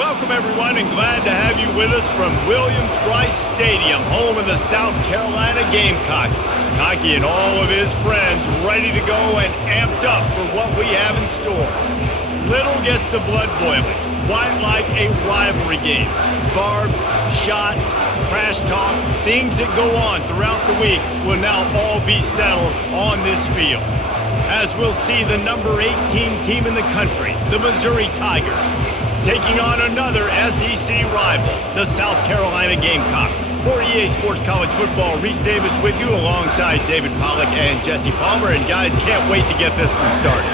Welcome, everyone, and glad to have you with us from Williams-Brice Stadium, home of the South Carolina Gamecocks. Cocky and all of his friends ready to go and amped up for what we have in store. Little gets the blood boiling, quite like a rivalry game. Barbs, shots, trash talk, things that go on throughout the week will now all be settled on this field. As we'll see the number 18 team in the country, the Missouri Tigers, taking on another SEC rival, the South Carolina Gamecocks. For EA Sports College Football, Reese Davis with you alongside David Pollack and Jesse Palmer. And guys, can't wait to get this one started.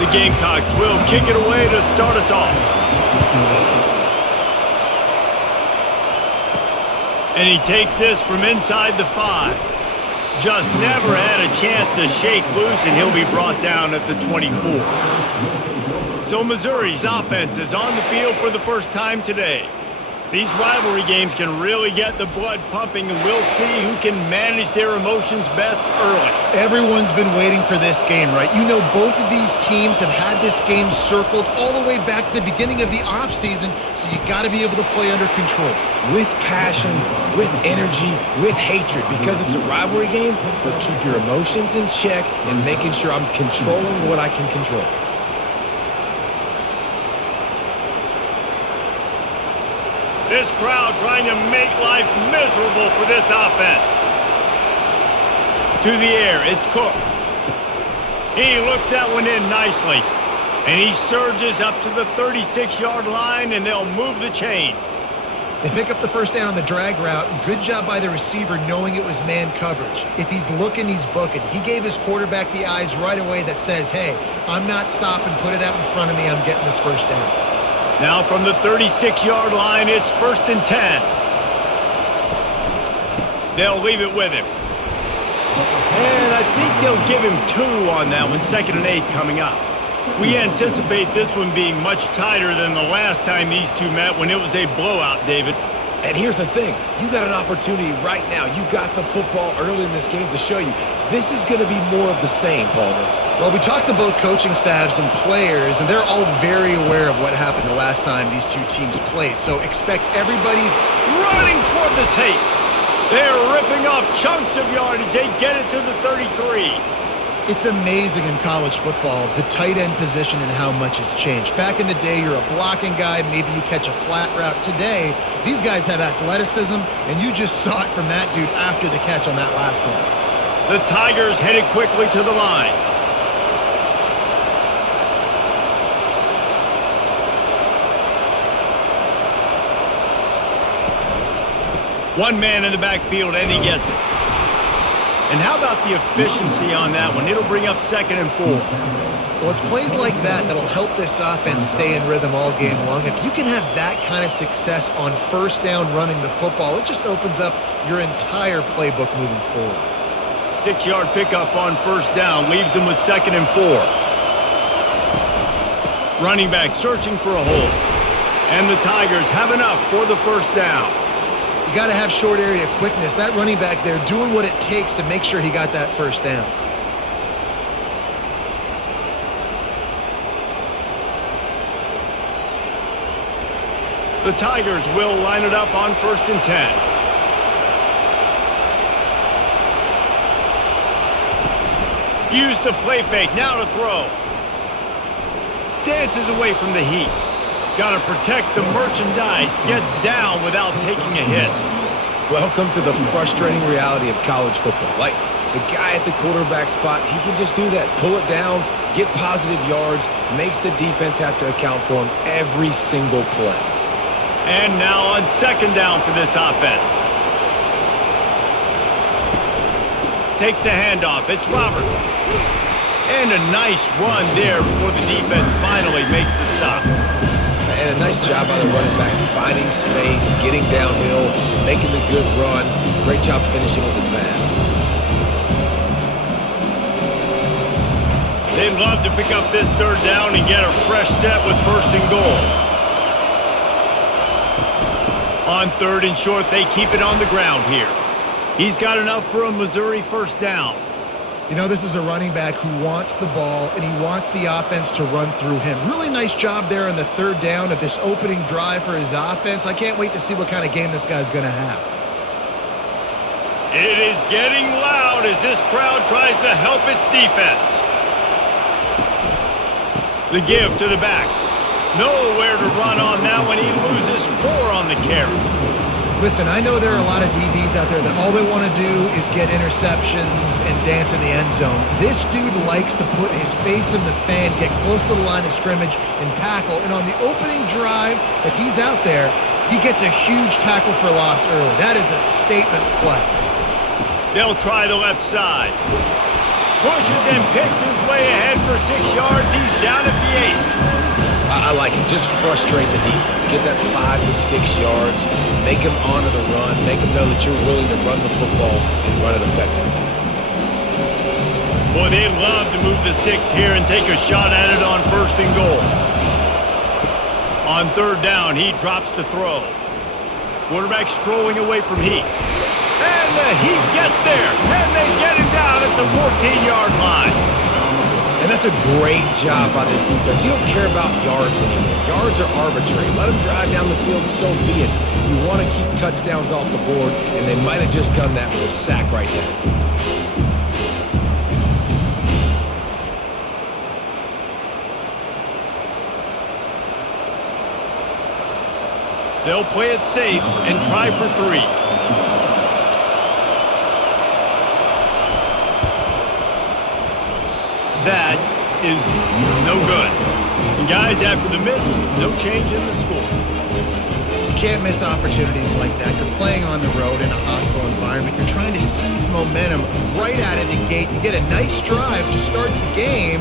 The Gamecocks will kick it away to start us off. And he takes this from inside the 5. Just never had a chance to shake loose, and he'll be brought down at the 24. So Missouri's offense is on the field for the first time today. These rivalry games can really get the blood pumping, and we'll see who can manage their emotions best early. Everyone's been waiting for this game, right? You know, both of these teams have had this game circled all the way back to the beginning of the offseason, so you got to be able to play under control. With passion, with energy, with hatred, because it's a rivalry game, but keep your emotions in check and making sure I'm controlling what I can control. This crowd trying to make life miserable for this offense. To the air, it's Cook. He looks that one in nicely. And he surges up to the 36-yard line, and they'll move the chains. They pick up the first down on the drag route. Good job by the receiver knowing it was man coverage. If he's looking, he's booking. He gave his quarterback the eyes right away that says, hey, I'm not stopping, put it out in front of me, I'm getting this first down. Now from the 36-yard line, it's 1st and 10. They'll leave it with him. And I think they'll give him 2 on that one, 2nd and 8 coming up. We anticipate this one being much tighter than the last time these two met when it was a blowout, David. And here's the thing. You got an opportunity right now. You got the football early in this game to show you. This is going to be more of the same, Palmer. Well, we talked to both coaching staffs and players, and they're all very aware of what happened the last time these two teams played. So expect everybody's running toward the tape. They're ripping off chunks of yardage. They get it to the 33. It's amazing in college football, the tight end position and how much has changed. Back in the day, you're a blocking guy, maybe you catch a flat route. Today, these guys have athleticism, and you just saw it from that dude after the catch on that last one. The Tigers headed quickly to the line. One man in the backfield, and he gets it. And how about the efficiency on that one? It'll bring up 2nd and 4. Well, it's plays like that that'll help this offense stay in rhythm all game long. If you can have that kind of success on first down running the football, it just opens up your entire playbook moving forward. 6-yard pickup on first down leaves them with 2nd and 4. Running back searching for a hole. And the Tigers have enough for the first down. You got to have short area quickness. That running back there doing what it takes to make sure he got that first down. The Tigers will line it up on 1st and 10. Use the play fake, now to throw. Dances away from the heat. Got to protect the merchandise. Gets down without taking a hit. Welcome to the frustrating reality of college football. Like, the guy at the quarterback spot, he can just do that. Pull it down, get positive yards, makes the defense have to account for him every single play. And now on 2nd down for this offense. Takes the handoff. It's Roberts. And a nice run there before the defense finally makes the stop. And a nice job by the running back, finding space, getting downhill, making the good run. Great job finishing with his pads. They'd love to pick up this 3rd down and get a fresh set with 1st and goal. On 3rd and short, they keep it on the ground here. He's got enough for a Missouri first down. You know, this is a running back who wants the ball, and he wants the offense to run through him. Really nice job there on the third down of this opening drive for his offense. I can't wait to see what kind of game this guy's going to have. It is getting loud as this crowd tries to help its defense. The give to the back. Nowhere to run on that one. He loses 4 on the carry. Listen, I know there are a lot of DBs out there that all they want to do is get interceptions and dance in the end zone. This dude likes to put his face in the fan, get close to the line of scrimmage, and tackle. And on the opening drive that he's out there, he gets a huge tackle for loss early. That is a statement play. They'll try the left side. Pushes and picks his way ahead for 6 yards. He's down at the 8. I like it. Just frustrate the defense. Get that 5 to 6 yards. Make them honor the run. Make them know that you're willing to run the football and run it effectively. Boy, they love to move the sticks here and take a shot at it on 1st and goal. On 3rd down, he drops to throw. Quarterback strolling away from Heat. And the Heat gets there. And they get him down at the 14-yard line. And that's a great job by this defense. You don't care about yards anymore. Yards are arbitrary. Let them drive down the field, so be it. You want to keep touchdowns off the board, and they might have just done that with a sack right there. They'll play it safe and try for 3. That is no good. And guys, after the miss, no change in the score. You can't miss opportunities like that. You're playing on the road in a hostile environment. You're trying to seize momentum right out of the gate. You get a nice drive to start the game,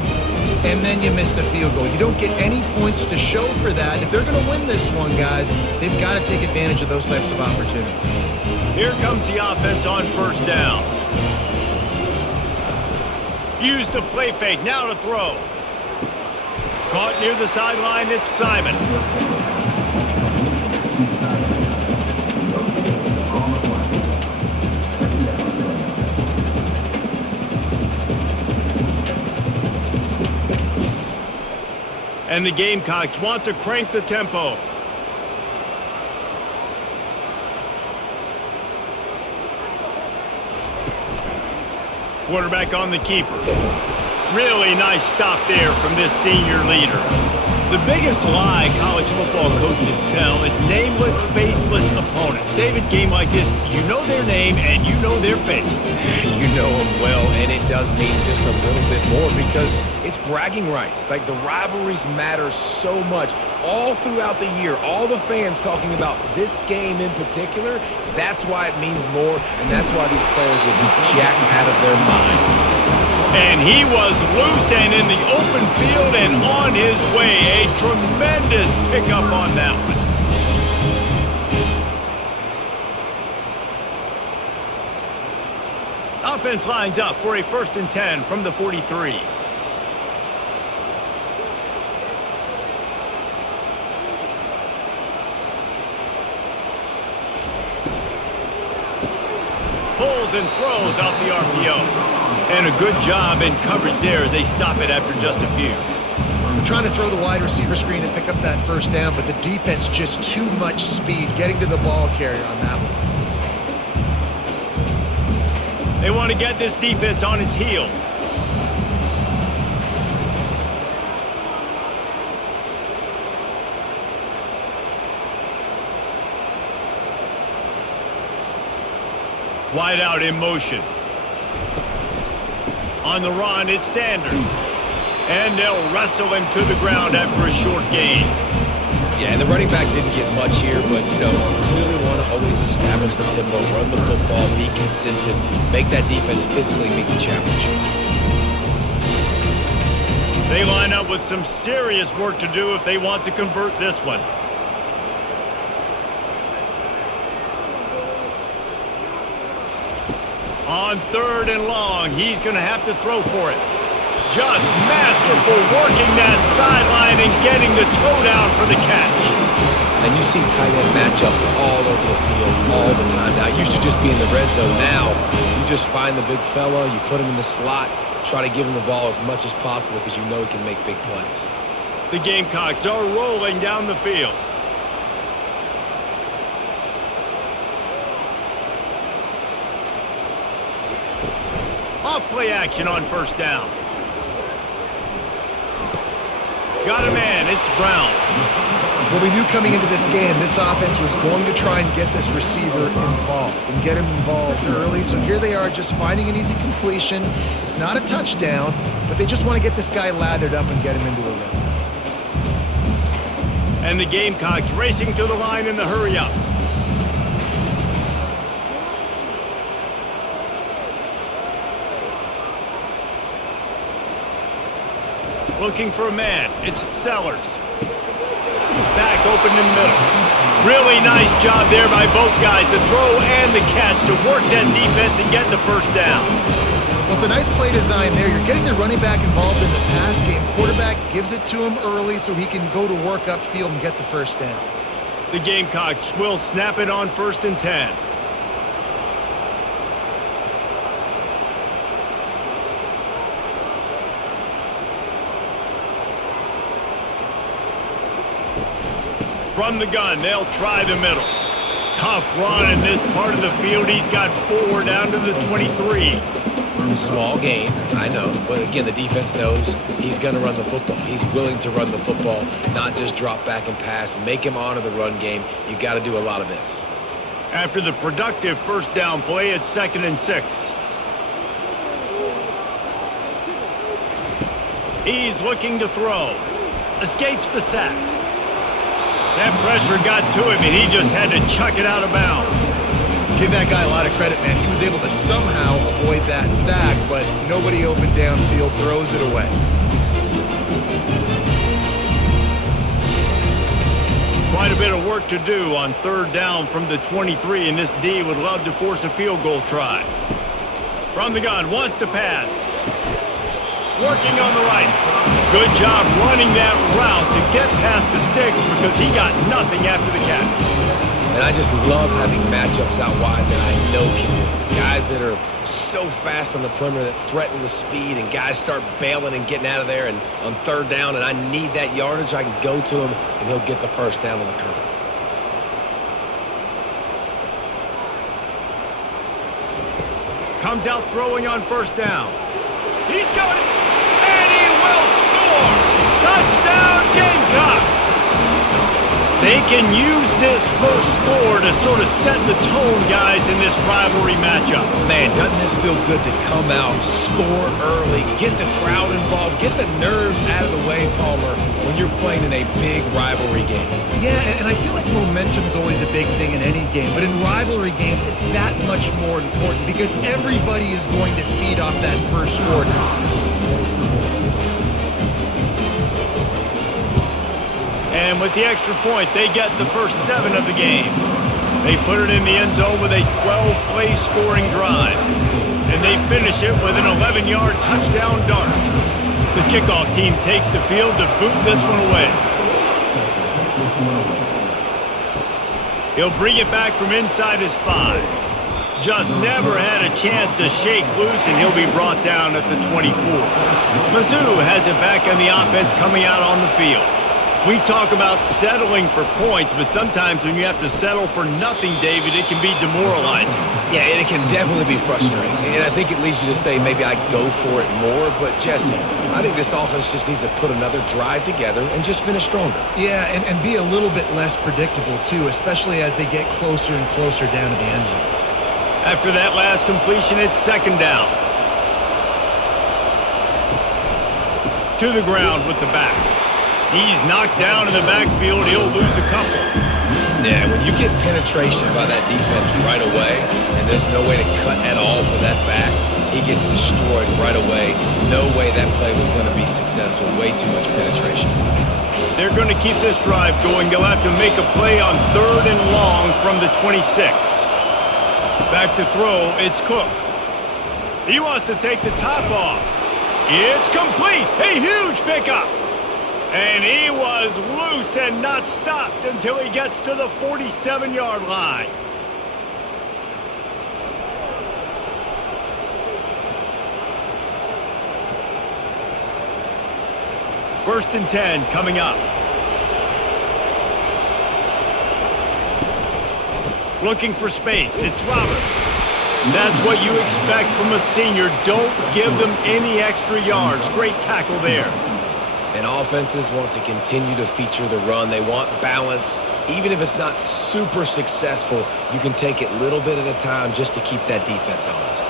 and then you miss the field goal. You don't get any points to show for that. If they're going to win this one, guys, they've got to take advantage of those types of opportunities. Here comes the offense on 1st down. Use the play fake, now to throw. Caught near the sideline, it's Simon. And the Gamecocks want to crank the tempo. Quarterback on the keeper. Really nice stop there from this senior leader. The biggest lie college football coaches tell is nameless, faceless opponent. David, game like this, you know their name and you know their face. You know them well, and it does mean just a little bit more because it's bragging rights. Like, the rivalries matter so much. All throughout the year, all the fans talking about this game in particular, that's why it means more, and that's why these players will be jacked out of their minds. And he was loose and in the open field and on his way. A tremendous pickup on that one. Offense lines up for a 1st and 10 from the 43. Pulls and throws off the RPO. And a good job in coverage there as they stop it after just a few. They're trying to throw the wide receiver screen and pick up that 1st down, but the defense just too much speed getting to the ball carrier on that one. They want to get this defense on its heels. Wide out in motion. On the run, it's Sanders. And they'll wrestle him to the ground after a short gain. Yeah, and the running back didn't get much here, but, you clearly want to always establish the tempo, run the football, be consistent, make that defense physically meet the challenge. They line up with some serious work to do if they want to convert this one. On 3rd and long, he's going to have to throw for it. Just masterful working that sideline and getting the toe down for the catch. And you see tight end matchups all over the field all the time. Now, it used to just be in the red zone. Now, you You just find the big fella, you put him in the slot, try to give him the ball as much as possible because you know he can make big plays. The Gamecocks are rolling down the field. Off play action on first down. Got a man, it's Brown. Well, we knew coming into this game, this offense was going to try and get this receiver involved and get him involved early. So here they are just finding an easy completion. It's not a touchdown, but they just want to get this guy lathered up and get him into a rhythm. And the Gamecocks racing to the line in the hurry up. Looking for a man. It's Sellers. Back open in the middle. Really nice job there by both guys to throw and the catch to work that defense and get the first down. Well, it's a nice play design there. You're getting the running back involved in the pass game. Quarterback gives it to him early so he can go to work upfield and get the first down. The Gamecocks will snap it on 1st and 10. From the gun, they'll try the middle. Tough run in this part of the field. He's got 4 down to the 23. Small gain, I know, but again, the defense knows he's going to run the football. He's willing to run the football, not just drop back and pass, make him honor the run game. You got to do a lot of this. After the productive first down play, it's 2nd and 6. He's looking to throw. Escapes the sack. That pressure got to him, and he just had to chuck it out of bounds. Give that guy a lot of credit, man. He was able to somehow avoid that sack, but nobody open downfield throws it away. Quite a bit of work to do on 3rd down from the 23, and this D would love to force a field goal try. From the gun, wants to pass. Working on the right. Good job running that route to get past the sticks because he got nothing after the catch. And I just love having matchups out wide that I know can win. Guys that are so fast on the perimeter that threaten with speed, and guys start bailing and getting out of there, and on 3rd down, and I need that yardage, I can go to him, and he'll get the first down on the curve. Comes out throwing on 1st down. He's got it, and he will score! Touchdown Gamecocks! They can use this first score to sort of set the tone, guys, in this rivalry matchup. Man, doesn't this feel good to come out, score early, get the crowd involved, get the nerves out of the way, Palmer, when you're playing in a big rivalry game? Yeah, and I feel like momentum's always a big thing in any game, but in rivalry games, it's that much more important because everybody is going to feed off that first score now. And with the extra point, they get the first 7 of the game. They put it in the end zone with a 12-play scoring drive. And they finish it with an 11-yard touchdown dart. The kickoff team takes the field to boot this one away. He'll bring it back from inside his 5. Just never had a chance to shake loose, and he'll be brought down at the 24. Mizzou has it back on the offense coming out on the field. We talk about settling for points, but sometimes when you have to settle for nothing, David, it can be demoralizing. Yeah, and it can definitely be frustrating. And I think it leads you to say maybe I go for it more. But, Jesse, I think this offense just needs to put another drive together and just finish stronger. Yeah, and be a little bit less predictable, too, especially as they get closer and closer down to the end zone. After that last completion, it's 2nd down. To the ground with the back. He's knocked down in the backfield. He'll lose a couple. Yeah, when you get penetration by that defense right away, and there's no way to cut at all for that back, he gets destroyed right away. No way that play was going to be successful. Way too much penetration. They're going to keep this drive going. They'll have to make a play on 3rd and long from the 26. Back to throw, it's Cook. He wants to take the top off. It's complete. A huge pickup. And he was loose and not stopped until he gets to the 47-yard line. First and 10 coming up. Looking for space. It's Roberts. That's what you expect from a senior. Don't give them any extra yards. Great tackle there. And offenses want to continue to feature the run. They want balance. Even if it's not super successful, you can take it little bit at a time just to keep that defense honest.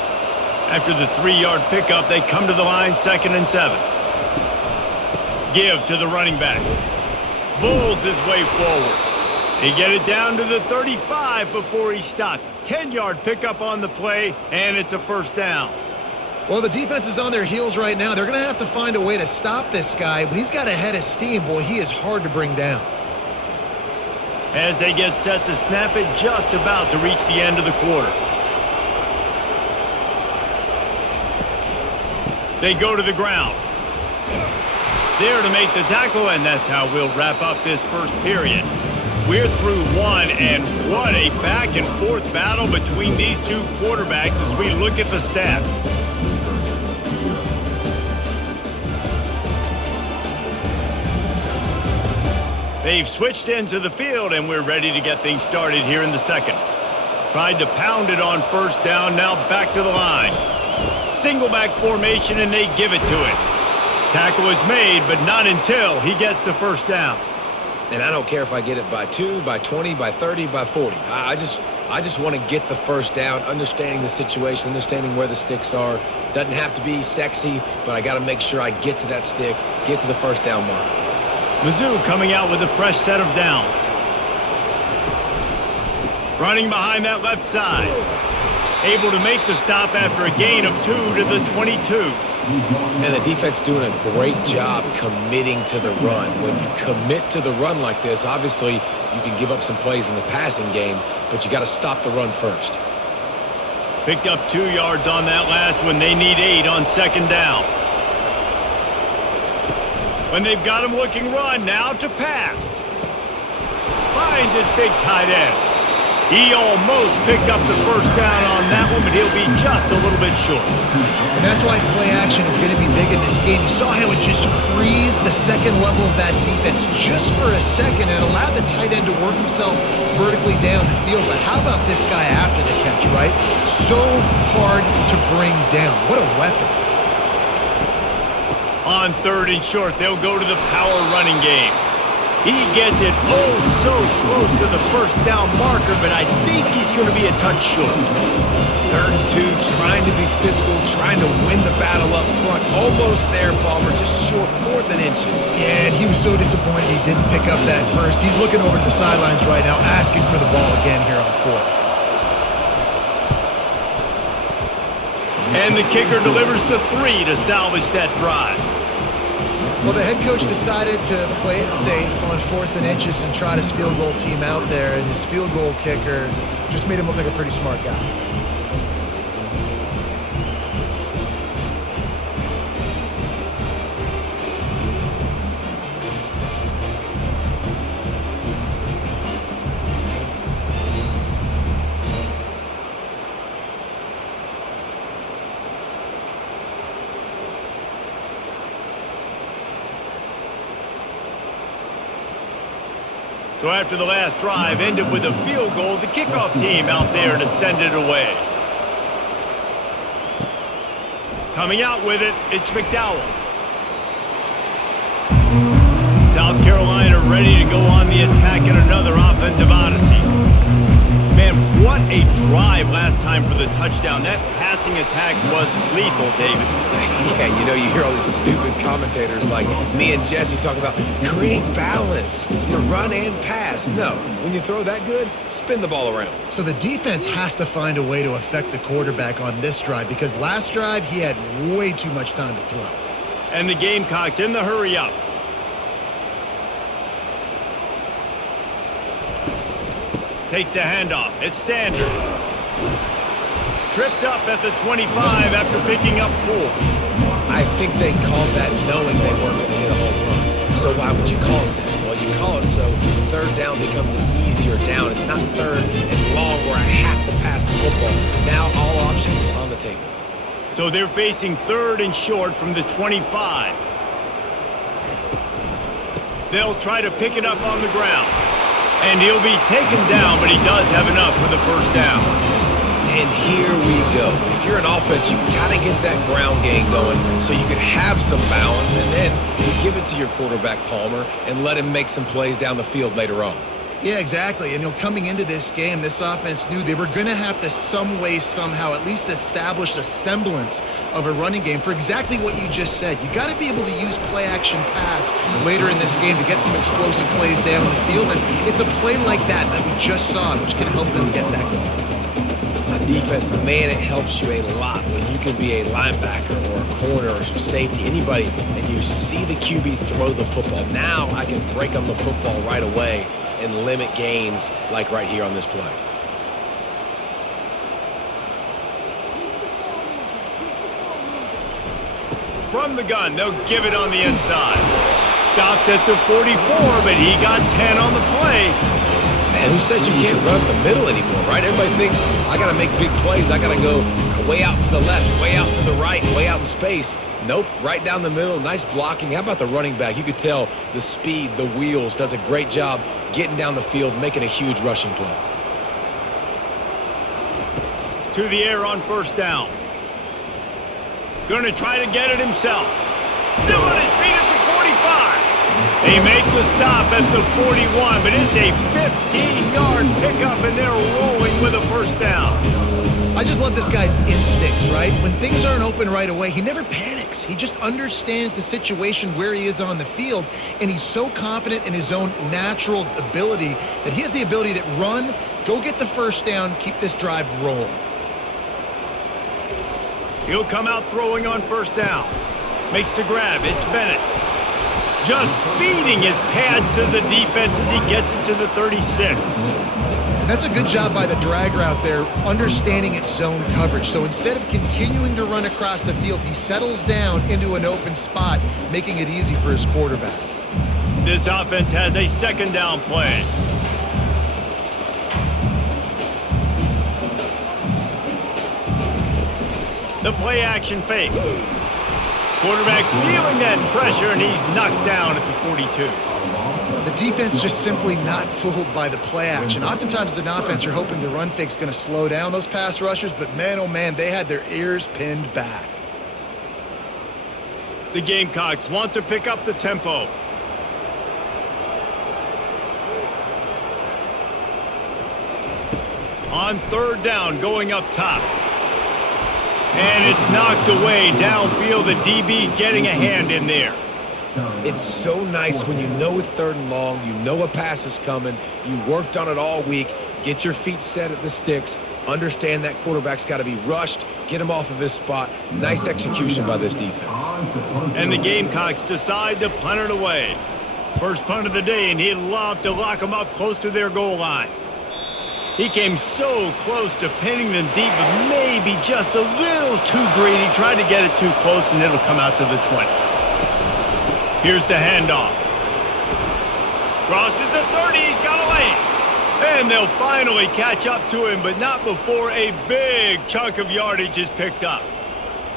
After the 3-yard pickup, they come to the line, 2nd and 7. Give to the running back. Bulls his way forward. He get it down to the 35 before he stopped. 10-yard pickup on the play, and it's a first down. Well, the defense is on their heels right now. They're going to have to find a way to stop this guy. When he's got a head of steam, boy, he is hard to bring down. As they get set to snap it, just about to reach the end of the quarter. They go to the ground. There to make the tackle, and that's how we'll wrap up this first period. We're through one, and what a back-and-forth battle between these two quarterbacks as we look at the stats. They've switched into the field, and we're ready to get things started here in the second. Tried to pound it on first down, now back to the line. Single back formation, and they give it to it. Tackle is made, but not until he gets the first down. And I don't care if I get it by 2, by 20, by 30, by 40. I just want to get the first down, understanding the situation, understanding where the sticks are. Doesn't have to be sexy, but I got to make sure I get to that stick, get to the first down mark. Mizzou coming out with a fresh set of downs. Running behind that left side. Able to make the stop after a gain of 2 to the 22. And the defense doing a great job committing to the run. When you commit to the run like this, obviously you can give up some plays in the passing game, but you got to stop the run first. Picked up 2 yards on that last one. They need 8 on second down. When they've got him looking run, now to pass. Finds his big tight end. He almost picked up the first down on that one, but he'll be just a little bit short. And that's why play action is going to be big in this game. You saw how it just frees the second level of that defense just for a second and allowed the tight end to work himself vertically down the field. But how about this guy after the catch, right? So hard to bring down. What a weapon. On 3rd and short, they'll go to the power running game. He gets it so close to the first down marker, but I think he's going to be a touch short. 3rd and 2, trying to be physical, trying to win the battle up front. Almost there, Palmer, just short, 4th and inches. Yeah, and he was so disappointed he didn't pick up that first. He's looking over to the sidelines right now, asking for the ball again here on 4th. And the kicker delivers the 3 to salvage that drive. Well, the head coach decided to play it safe on 4th and inches and trot his field goal team out there, and his field goal kicker just made him look like a pretty smart guy. So after the last drive ended with a field goal, the kickoff team out there to send it away. Coming out with it, it's McDowell. South Carolina ready to go on the attack in another offensive odyssey. Man, what a drive last time for the touchdown. That passing attack was lethal, David. Yeah, you know, you hear all these stupid commentators like me and Jesse talk about create balance, run and pass. No, when you throw that good, spin the ball around. So the defense has to find a way to affect the quarterback on this drive because last drive he had way too much time to throw. And the Gamecocks in the hurry up. Takes the handoff. It's Sanders. Tripped up at the 25 after picking up 4. I think they called that knowing they weren't going to hit a home run. So why would you call it that? Well, you call it so 3rd down becomes an easier down. It's not 3rd and long where I have to pass the football. Now all options on the table. So they're facing 3rd and short from the 25. They'll try to pick it up on the ground. And he'll be taken down, but he does have enough for the first down. And here we go. If you're an offense, you've got to get that ground game going so you can have some balance, and then you give it to your quarterback, Palmer, and let him make some plays down the field later on. Yeah, exactly. And coming into this game, this offense knew they were going to have to some way, somehow, at least establish a semblance of a running game for exactly what you just said. You got to be able to use play-action pass later in this game to get some explosive plays down the field. And it's a play like that we just saw, which can help them get that going. Defense, man, it helps you a lot when you can be a linebacker or a corner or some safety, anybody, and you see the QB throw the football. Now I can break on the football right away and limit gains like right here on this play. From the gun, they'll give it on the inside. Stopped at the 44, but he got 10 on the play. Man, who says you can't run up the middle anymore, right? Everybody thinks, I got to make big plays. I got to go way out to the left, way out to the right, way out in space. Nope, right down the middle. Nice blocking. How about the running back? You could tell the speed, the wheels, does a great job getting down the field, making a huge rushing play. To the air on first down. Going to try to get it himself. Still on his feet at the 45. They make the stop at the 41, but it's a 15-yard pickup, and they're rolling with a first down. I just love this guy's instincts, right? When things aren't open right away, he never panics. He just understands the situation where he is on the field, and he's so confident in his own natural ability that he has the ability to run, go get the first down, keep this drive rolling. He'll come out throwing on first down. Makes the grab. It's Bennett. Just feeding his pads to the defense as he gets it to the 36. That's a good job by the drag route there, understanding its zone coverage. So instead of continuing to run across the field, he settles down into an open spot, making it easy for his quarterback. This offense has a second down play. The play action fake. Quarterback feeling that pressure, and he's knocked down at the 42. The defense just simply not fooled by the play action. Oftentimes as an offense, you're hoping the run fake's going to slow down those pass rushers, but man, oh man, they had their ears pinned back. The Gamecocks want to pick up the tempo. On third down, going up top. And it's knocked away downfield. The DB getting a hand in there. It's so nice when you know it's third and long, you know a pass is coming, you worked on it all week, get your feet set at the sticks, understand that quarterback's got to be rushed, get him off of his spot. Nice execution by this defense. And the Gamecocks decide to punt it away. First punt of the day, and he'd love to lock them up close to their goal line. He came so close to pinning them deep, but maybe just a little too greedy. Tried to get it too close, and it'll come out to the 20. Here's the handoff. Crosses the 30. He's got a lane. And they'll finally catch up to him, but not before a big chunk of yardage is picked up.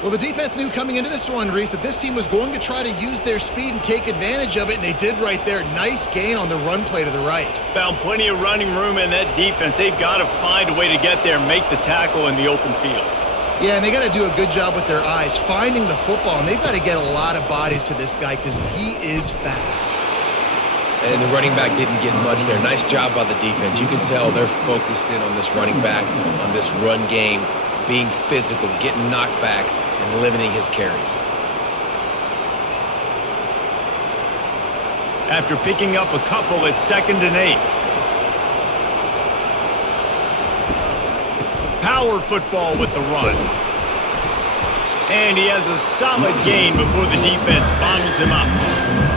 Well, the defense knew coming into this one, Reese, that this team was going to try to use their speed and take advantage of it, and they did right there. Nice gain on the run play to the right. Found plenty of running room in that defense. They've got to find a way to get there and make the tackle in the open field. Yeah, and they got to do a good job with their eyes, finding the football, and they've got to get a lot of bodies to this guy because he is fast. And the running back didn't get much there. Nice job by the defense. You can tell they're focused in on this running back, on this run game, being physical, getting knockbacks, and limiting his carries. After picking up a couple, it's 2nd and 8. Power football with the run. And he has a solid gain before the defense bottles him up.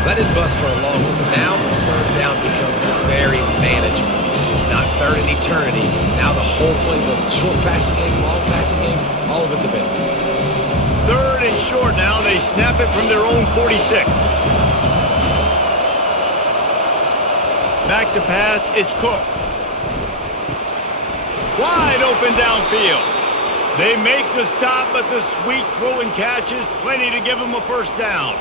That didn't bust for a long one, but now third down becomes very manageable. It's not third in eternity. Now the whole playbook, short passing game, long passing game, all of it's available. Third and short now. They snap it from their own 46. Back to pass. It's Cook. Wide open downfield. They make the stop, but the sweet throw and catch is plenty to give them a first down.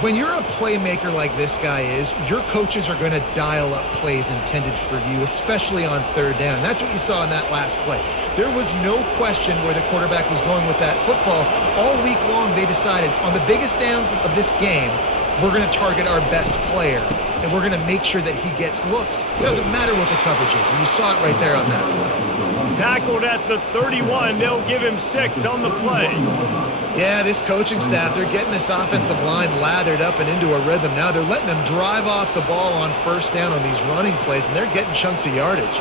When you're a playmaker like this guy is, your coaches are going to dial up plays intended for you, especially on third down. That's what you saw in that last play. There was no question where the quarterback was going with that football. All week long, they decided on the biggest downs of this game, we're going to target our best player, and we're going to make sure that he gets looks. It doesn't matter what the coverage is, and you saw it right there on that play. Tackled at the 31. They'll give him 6 on the play. Yeah, this coaching staff, they're getting this offensive line lathered up and into a rhythm now. They're letting them drive off the ball on first down on these running plays, and they're getting chunks of yardage.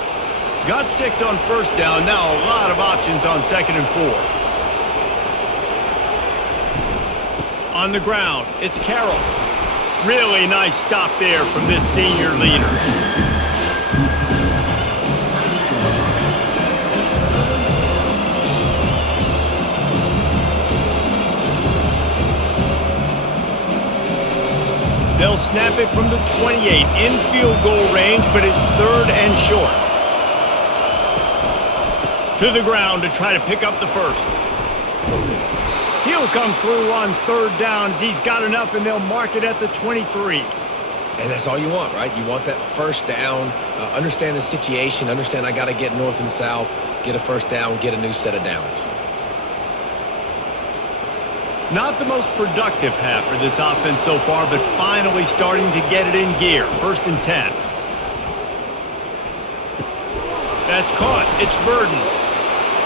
Got 6 on first down. Now a lot of options on 2nd and 4. On the ground, it's Carroll. Really nice stop there from this senior leader. They'll snap it from the 28 in field goal range, but it's 3rd and short. To the ground to try to pick up the first. He'll come through on 3rd down as he's got enough, and they'll mark it at the 23. And that's all you want, right? You want that first down, understand the situation, understand I got to get north and south, get a first down, get a new set of downs. Not the most productive half for this offense so far, but finally starting to get it in gear. 1st and 10. That's caught. It's Burden.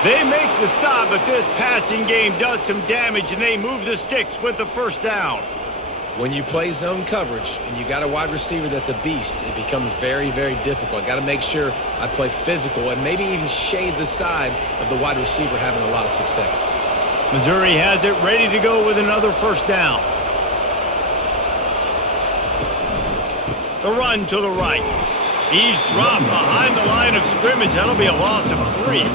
They make the stop, but this passing game does some damage, and they move the sticks with the first down. When you play zone coverage and you got a wide receiver that's a beast, it becomes very, very difficult. Got to make sure I play physical and maybe even shade the side of the wide receiver having a lot of success. Missouri has it ready to go with another first down. The run to the right. He's dropped behind the line of scrimmage. That'll be a loss of 3.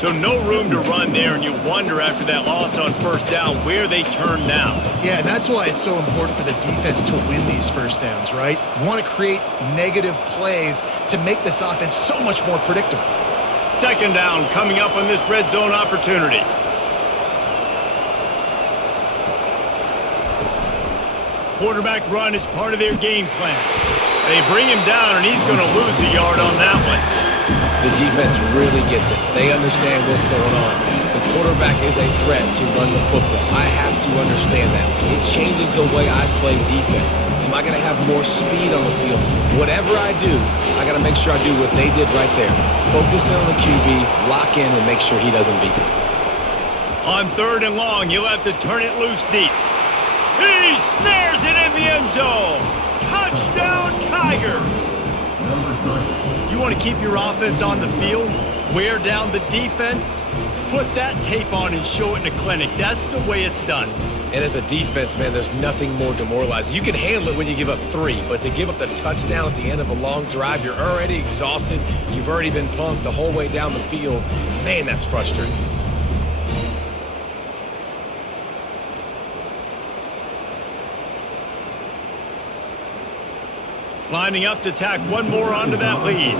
So no room to run there, and you wonder after that loss on first down where they turn now. Yeah, and that's why it's so important for the defense to win these first downs, right? You want to create negative plays to make this offense so much more predictable. 2nd down coming up on this red zone opportunity. Quarterback run is part of their game plan. They bring him down, and he's going to lose a yard on that one. The defense really gets it. They understand what's going on. The quarterback is a threat to run the football. I have to understand that. It changes the way I play defense. Am I going to have more speed on the field? Whatever I do, I got to make sure I do what they did right there. Focus in on the QB, lock in, and make sure he doesn't beat me. On 3rd and long, you'll have to turn it loose deep. He snares it in the end zone. Touchdown, Tigers. You want to keep your offense on the field? Wear down the defense? Put that tape on and show it in a clinic. That's the way it's done. And as a defense, man, there's nothing more demoralizing. You can handle it when you give up 3, but to give up the touchdown at the end of a long drive, you're already exhausted. You've already been pumped the whole way down the field. Man, that's frustrating. Lining up to tack one more onto that lead.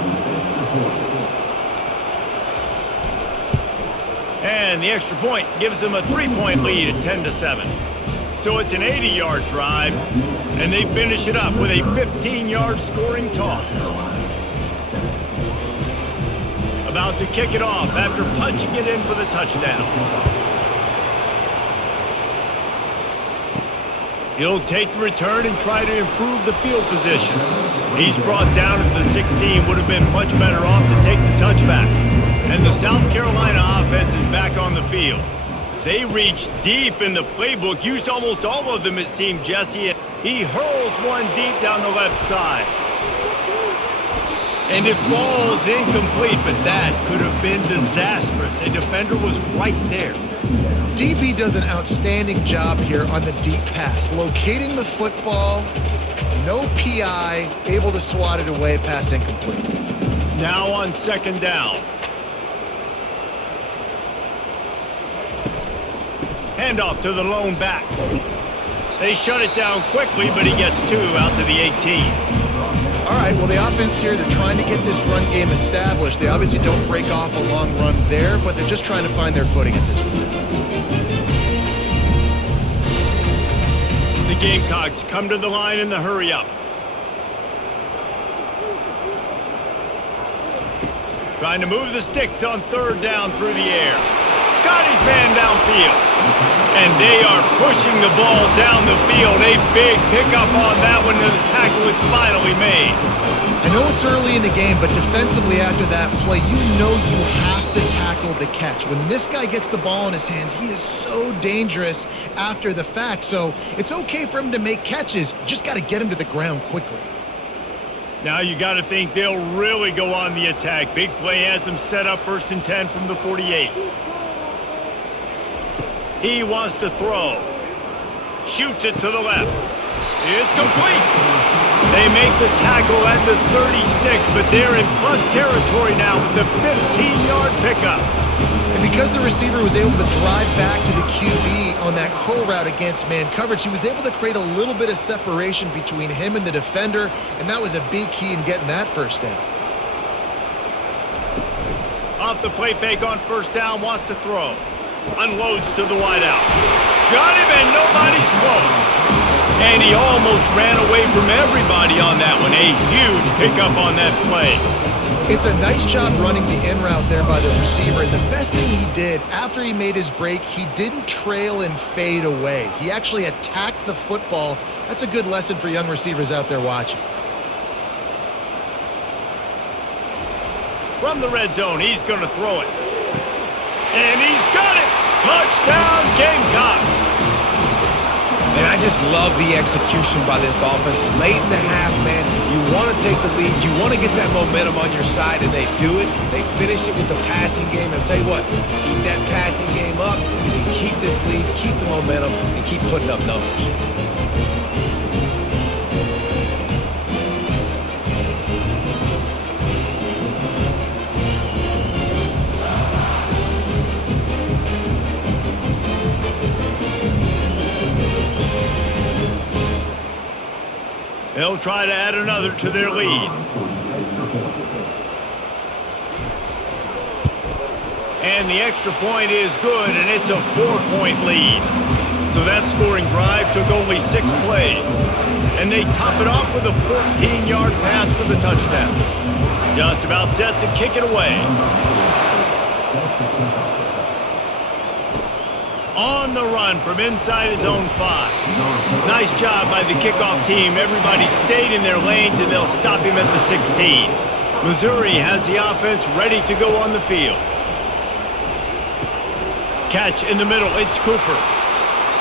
And the extra point gives them a 3-point lead at 10-7. So it's an 80-yard drive, and they finish it up with a 15-yard scoring toss. About to kick it off after punching it in for the touchdown. He'll take the return and try to improve the field position. He's brought down at the 16. Would have been much better off to take the touchback. And the South Carolina offense is back on the field. They reached deep in the playbook, used almost all of them, it seemed, Jesse. He hurls one deep down the left side. And it falls incomplete, but that could have been disastrous. A defender was right there. DP does an outstanding job here on the deep pass, locating the football, no PI, able to swat it away, pass incomplete. Now on 2nd down. Handoff to the lone back. They shut it down quickly, but he gets 2 out to the 18. All right, well, the offense here, they're trying to get this run game established. They obviously don't break off a long run there, but they're just trying to find their footing at this point. The Gamecocks come to the line in the hurry-up. Trying to move the sticks on third down through the air. Got his man downfield. And they are pushing the ball down the field. A big pickup on that one, and the tackle is finally made. I know it's early in the game, but defensively after that play, you know you have to tackle the catch. When this guy gets the ball in his hands, he is so dangerous after the fact. So it's okay for him to make catches. You just got to get him to the ground quickly. Now you got to think they'll really go on the attack. Big play has them set up 1st and 10 from the 48. He wants to throw. Shoots it to the left. It's complete. They make the tackle at the 36, but they're in plus territory now with the 15-yard pickup. And because the receiver was able to drive back to the QB on that curl route against man coverage, he was able to create a little bit of separation between him and the defender, and that was a big key in getting that first down. Off the play fake on first down, wants to throw. Unloads to the wideout. Got him, and nobody's close. And he almost ran away from everybody on that one. A huge pickup on that play. It's a nice job running the in route there by the receiver. And the best thing he did after he made his break, he didn't trail and fade away. He actually attacked the football. That's a good lesson for young receivers out there watching. From the red zone, he's going to throw it. And he's got it! Touchdown, Gamecocks! And I just love the execution by this offense. Late in the half, man, you want to take the lead. You want to get that momentum on your side, and they do it. They finish it with the passing game. And I'll tell you what, keep that passing game up. You keep this lead, keep the momentum, and keep putting up numbers. They'll try to add another to their lead. And the extra point is good, and it's a 4-point lead. So that scoring drive took only 6 plays. And they top it off with a 14-yard pass for the touchdown. Just about set to kick it away. On the run from inside his own 5. Nice job by the kickoff team. Everybody stayed in their lanes, and they'll stop him at the 16. Missouri has the offense ready to go on the field. Catch in the middle. It's Cooper.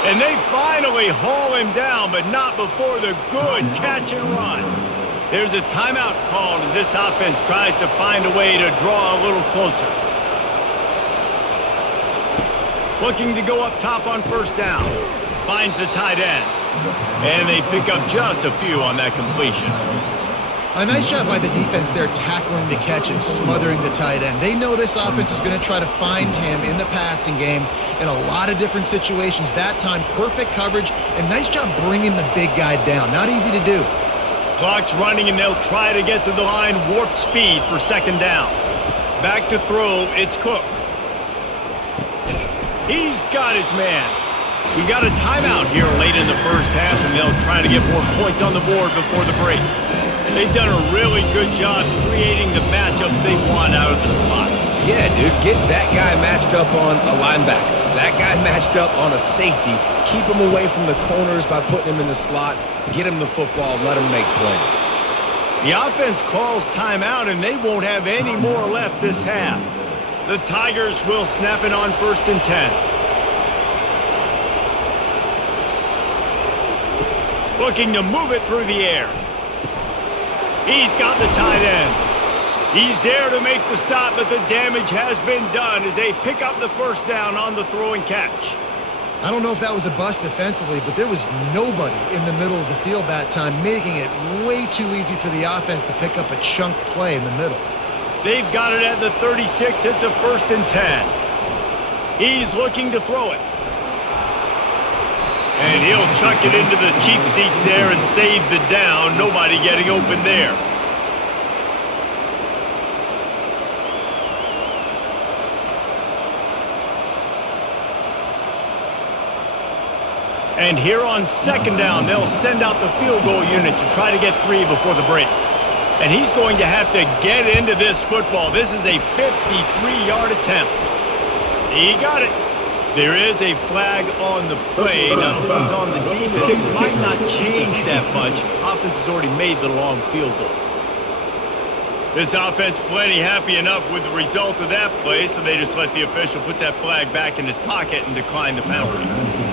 And they finally haul him down, but not before the good catch and run. There's a timeout called as this offense tries to find a way to draw a little closer. Looking to go up top on first down. Finds the tight end. And they pick up just a few on that completion. A nice job by the defense there tackling the catch and smothering the tight end. They know this offense is going to try to find him in the passing game in a lot of different situations. That time, perfect coverage, and nice job bringing the big guy down. Not easy to do. Clock's running, and they'll try to get to the line warp speed for second down. Back to throw, it's Cook. He's got his man. We got a timeout here late in the first half, and they'll try to get more points on the board before the break. They've done a really good job creating the matchups they want out of the slot. Yeah, dude, get that guy matched up on a linebacker. That guy matched up on a safety. Keep him away from the corners by putting him in the slot. Get him the football, let him make plays. The offense calls timeout, and they won't have any more left this half. The Tigers will snap it on 1st and 10. Looking to move it through the air. He's got the tight end. He's there to make the stop, but the damage has been done as they pick up the first down on the throw and catch. I don't know if that was a bust defensively, but there was nobody in the middle of the field that time, making it way too easy for the offense to pick up a chunk play in the middle. They've got it at the 36. It's a 1st and 10. He's looking to throw it. And he'll chuck it into the cheap seats there and save the down. Nobody getting open there. And here on second down, they'll send out the field goal unit to try to get 3 before the break. And he's going to have to get into this football. This is a 53-yard attempt. He got it. There is a flag on the play. Now, this is on the defense. It might not change that much. Offense has already made the long field goal. This offense plenty happy enough with the result of that play, so they just let the official put that flag back in his pocket and decline the penalty.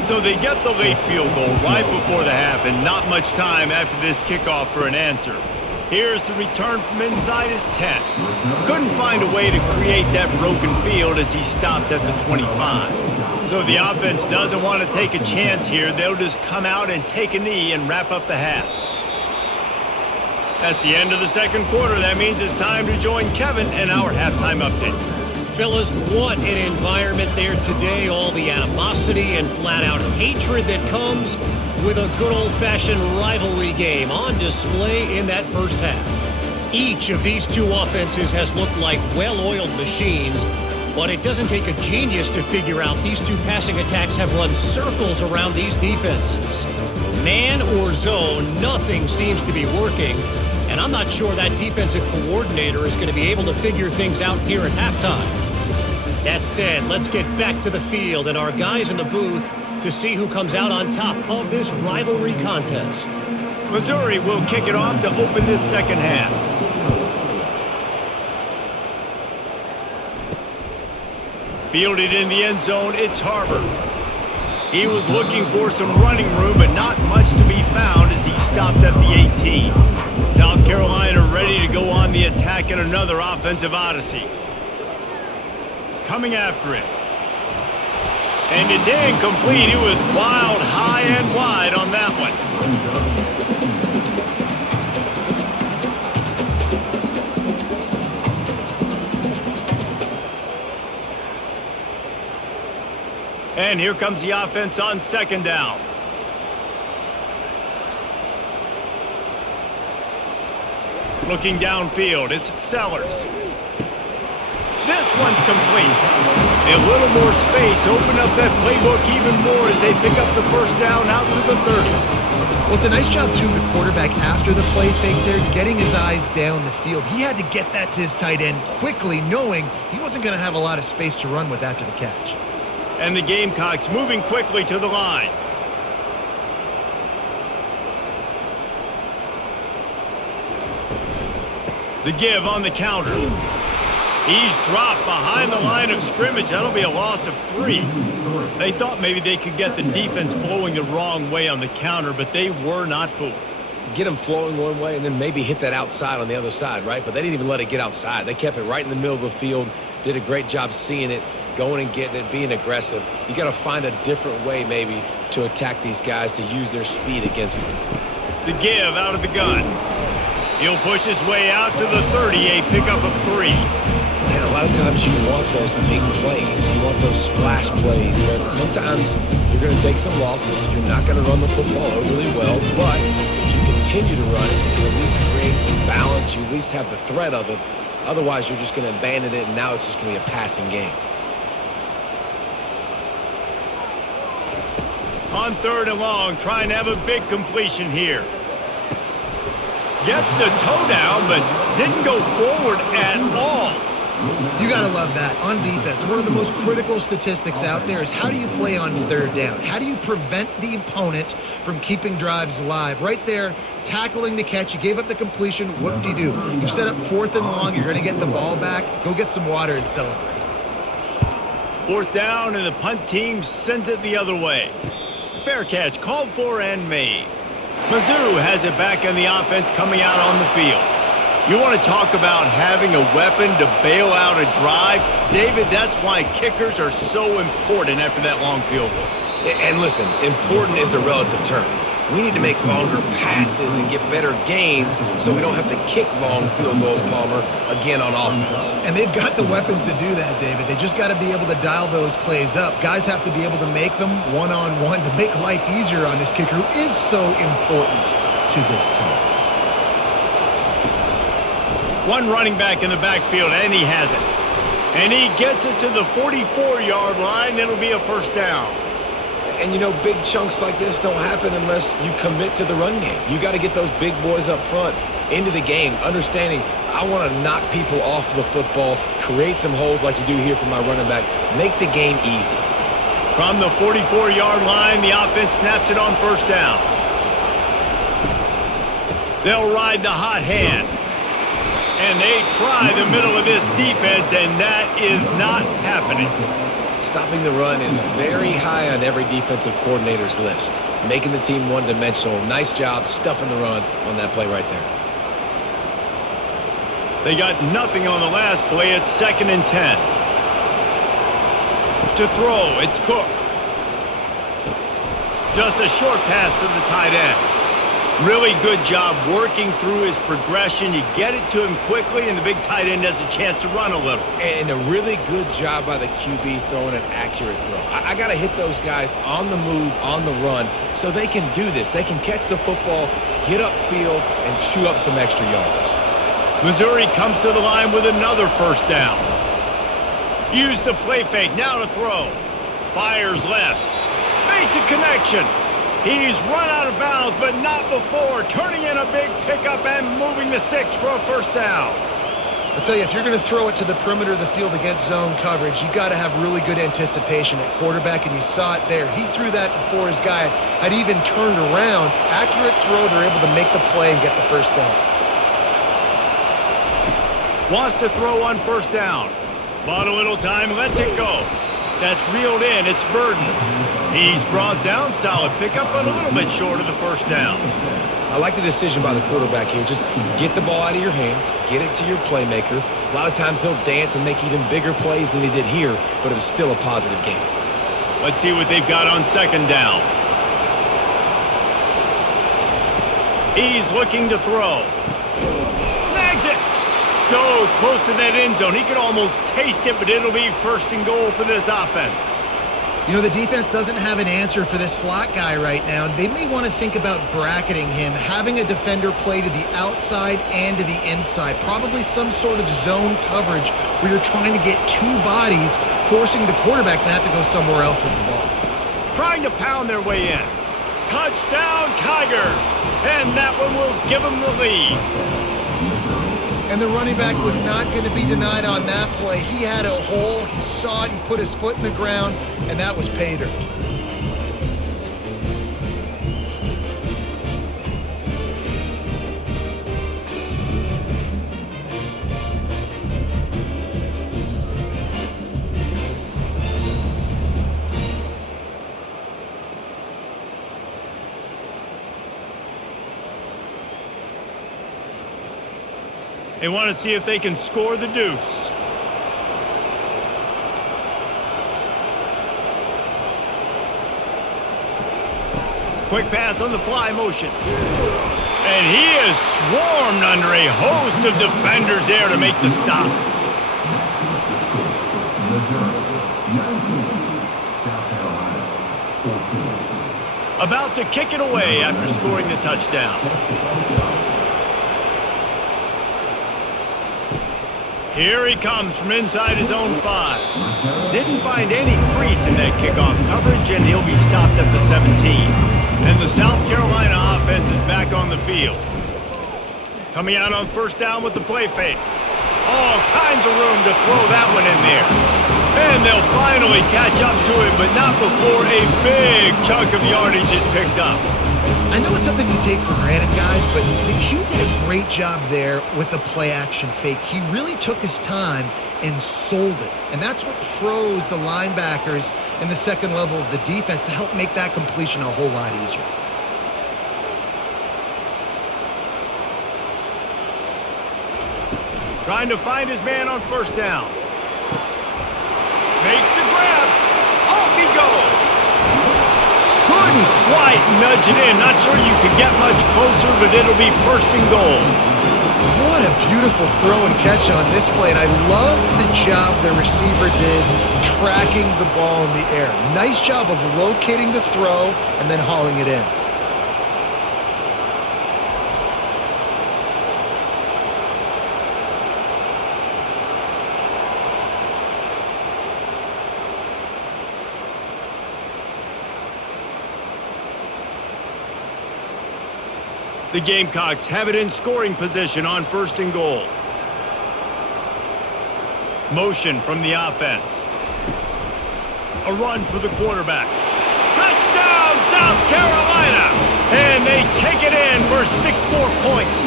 So they get the late field goal right before the half, and not much time after this kickoff for an answer. Here's the return from inside his 10. Couldn't find a way to create that broken field as he stopped at the 25. So the offense doesn't want to take a chance here. They'll just come out and take a knee and wrap up the half. That's the end of the second quarter. That means it's time to join Kevin in our halftime update. Fellas, what an environment there today. All the animosity and flat-out hatred that comes with a good old-fashioned rivalry game on display in that first half. Each of these two offenses has looked like well-oiled machines, but it doesn't take a genius to figure out these two passing attacks have run circles around these defenses. Man or zone, nothing seems to be working, and I'm not sure that defensive coordinator is going to be able to figure things out here at halftime. That said, let's get back to the field and our guys in the booth to see who comes out on top of this rivalry contest. Missouri will kick it off to open this second half. Fielded in the end zone, it's Harbor. He was looking for some running room, but not much to be found as he stopped at the 18. South Carolina ready to go on the attack in another offensive odyssey. Coming after it. And it's incomplete. It was wild, high and wide on that one. And here comes the offense on second down. Looking downfield, it's Sellers. This one's complete. A little more space, open up that playbook even more as they pick up the first down out to the 30. Well, it's a nice job, too, the quarterback after the play fake there, getting his eyes down the field. He had to get that to his tight end quickly, knowing he wasn't going to have a lot of space to run with after the catch. And the Gamecocks moving quickly to the line. The give on the counter. He's dropped behind the line of scrimmage. That'll be a loss of 3. They thought maybe they could get the defense flowing the wrong way on the counter, but they were not fooled. Get them flowing one way and then maybe hit that outside on the other side, right? But they didn't even let it get outside. They kept it right in the middle of the field, did a great job seeing it, going and getting it, being aggressive. You got to find a different way maybe to attack these guys to use their speed against them. The give out of the gun. He'll push his way out to the 30, a pickup of 3. And a lot of times you want those big plays. You want those splash plays. But sometimes you're going to take some losses. You're not going to run the football overly well. But if you continue to run it, you can at least create some balance. You at least have the threat of it. Otherwise, you're just going to abandon it, and now it's just going to be a passing game. On third and long, trying to have a big completion here. Gets the toe down, but didn't go forward at all. You got to love that on defense. One of the most critical statistics out there is how do you play on third down? How do you prevent the opponent from keeping drives alive? Right there, tackling the catch. You gave up the completion. What do? You set up fourth and long. You're going to get the ball back. Go get some water and celebrate. Fourth down, and the punt team sends it the other way. Fair catch, called for and made. Mizzou has it back in the offense coming out on the field. You want to talk about having a weapon to bail out a drive? David, that's why kickers are so important after that long field goal. And listen, important is a relative term. We need to make longer passes and get better gains so we don't have to kick long field goals, Palmer, again on offense. And they've got the weapons to do that, David. They just got to be able to dial those plays up. Guys have to be able to make them one-on-one to make life easier on this kicker who is so important to this team. One running back in the backfield, and he has it. And he gets it to the 44-yard line. It'll be a first down. And, you know, big chunks like this don't happen unless you commit to the run game. You got to get those big boys up front into the game, understanding I want to knock people off the football, create some holes like you do here for my running back, make the game easy. From the 44-yard line, the offense snaps it on first down. They'll ride the hot hand. And they try the middle of this defense, and that is not happening. Stopping the run is very high on every defensive coordinator's list. Making the team one-dimensional. Nice job stuffing the run on that play right there. They got nothing on the last play. It's 2nd and 10. To throw, it's Cook. Just a short pass to the tight end. Really good job working through his progression. You get it to him quickly, and the big tight end has a chance to run a little. And a really good job by the QB throwing an accurate throw. I got to hit those guys on the move, on the run, so they can do this. They can catch the football, get upfield, and chew up some extra yards. Missouri comes to the line with another first down. Use the play fake, now to throw. Fires left. Makes a connection. He's run out of bounds, but not before turning in a big pickup and moving the sticks for a first down. I'll tell you, if you're going to throw it to the perimeter of the field against zone coverage, you got to have really good anticipation at quarterback, and you saw it there. He threw that before his guy had even turned around. Accurate throw, they're able to make the play and get the first down. Wants to throw on first down. Bought a little time, lets it go. That's reeled in, it's Burden. He's brought down, solid pickup, but a little bit short of the first down. I like the decision by the quarterback here. Just get the ball out of your hands, get it to your playmaker. A lot of times he'll dance and make even bigger plays than he did here, but it was still a positive game. Let's see what they've got on second down. He's looking to throw. Snags it! So close to that end zone. He could almost taste it, but it'll be 1st and goal for this offense. You know, the defense doesn't have an answer for this slot guy right now. They may want to think about bracketing him, having a defender play to the outside and to the inside. Probably some sort of zone coverage where you're trying to get two bodies, forcing the quarterback to have to go somewhere else with the ball. Trying to pound their way in. Touchdown, Tigers! And that one will give them the lead. And the running back was not going to be denied on that play. He had a hole, he saw it, he put his foot in the ground, and that was pay dirt. They want to see if they can score the deuce. Quick pass on the fly motion. And he is swarmed under a host of defenders there to make the stop. About to kick it away after scoring the touchdown. Here he comes from inside his own 5. Didn't find any crease in that kickoff coverage, and he'll be stopped at the 17. And the South Carolina offense is back on the field. Coming out on first down with the play fake. All kinds of room to throw that one in there. And they'll finally catch up to him, but not before a big chunk of yardage is picked up. I know it's something you take for granted, guys, but Q did a great job there with the play-action fake. He really took his time and sold it. And that's what froze the linebackers in the second level of the defense to help make that completion a whole lot easier. Trying to find his man on first down. Makes the grab. Off he goes. Couldn't quite nudge it in. Not sure you could get much closer, but it'll be 1st and goal. What a beautiful throw and catch on this play. And I love the job the receiver did tracking the ball in the air. Nice job of locating the throw and then hauling it in. The Gamecocks have it in scoring position on 1st and goal. Motion from the offense. A run for the quarterback. Touchdown, South Carolina! And they take it in for 6 more points.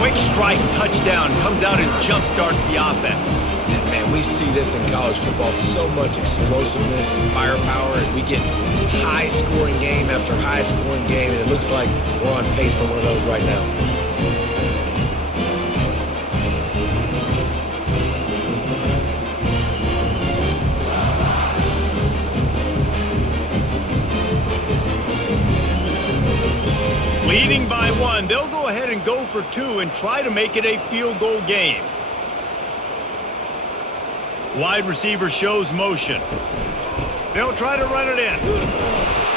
Quick strike touchdown comes out and jumpstarts the offense. And man, we see this in college football, so much explosiveness and firepower, and we get high-scoring game after high-scoring game, and it looks like we're on pace for one of those right now. Leading by 1, they'll go ahead and go for 2 and try to make it a field goal game. Wide receiver shows motion. They'll try to run it in.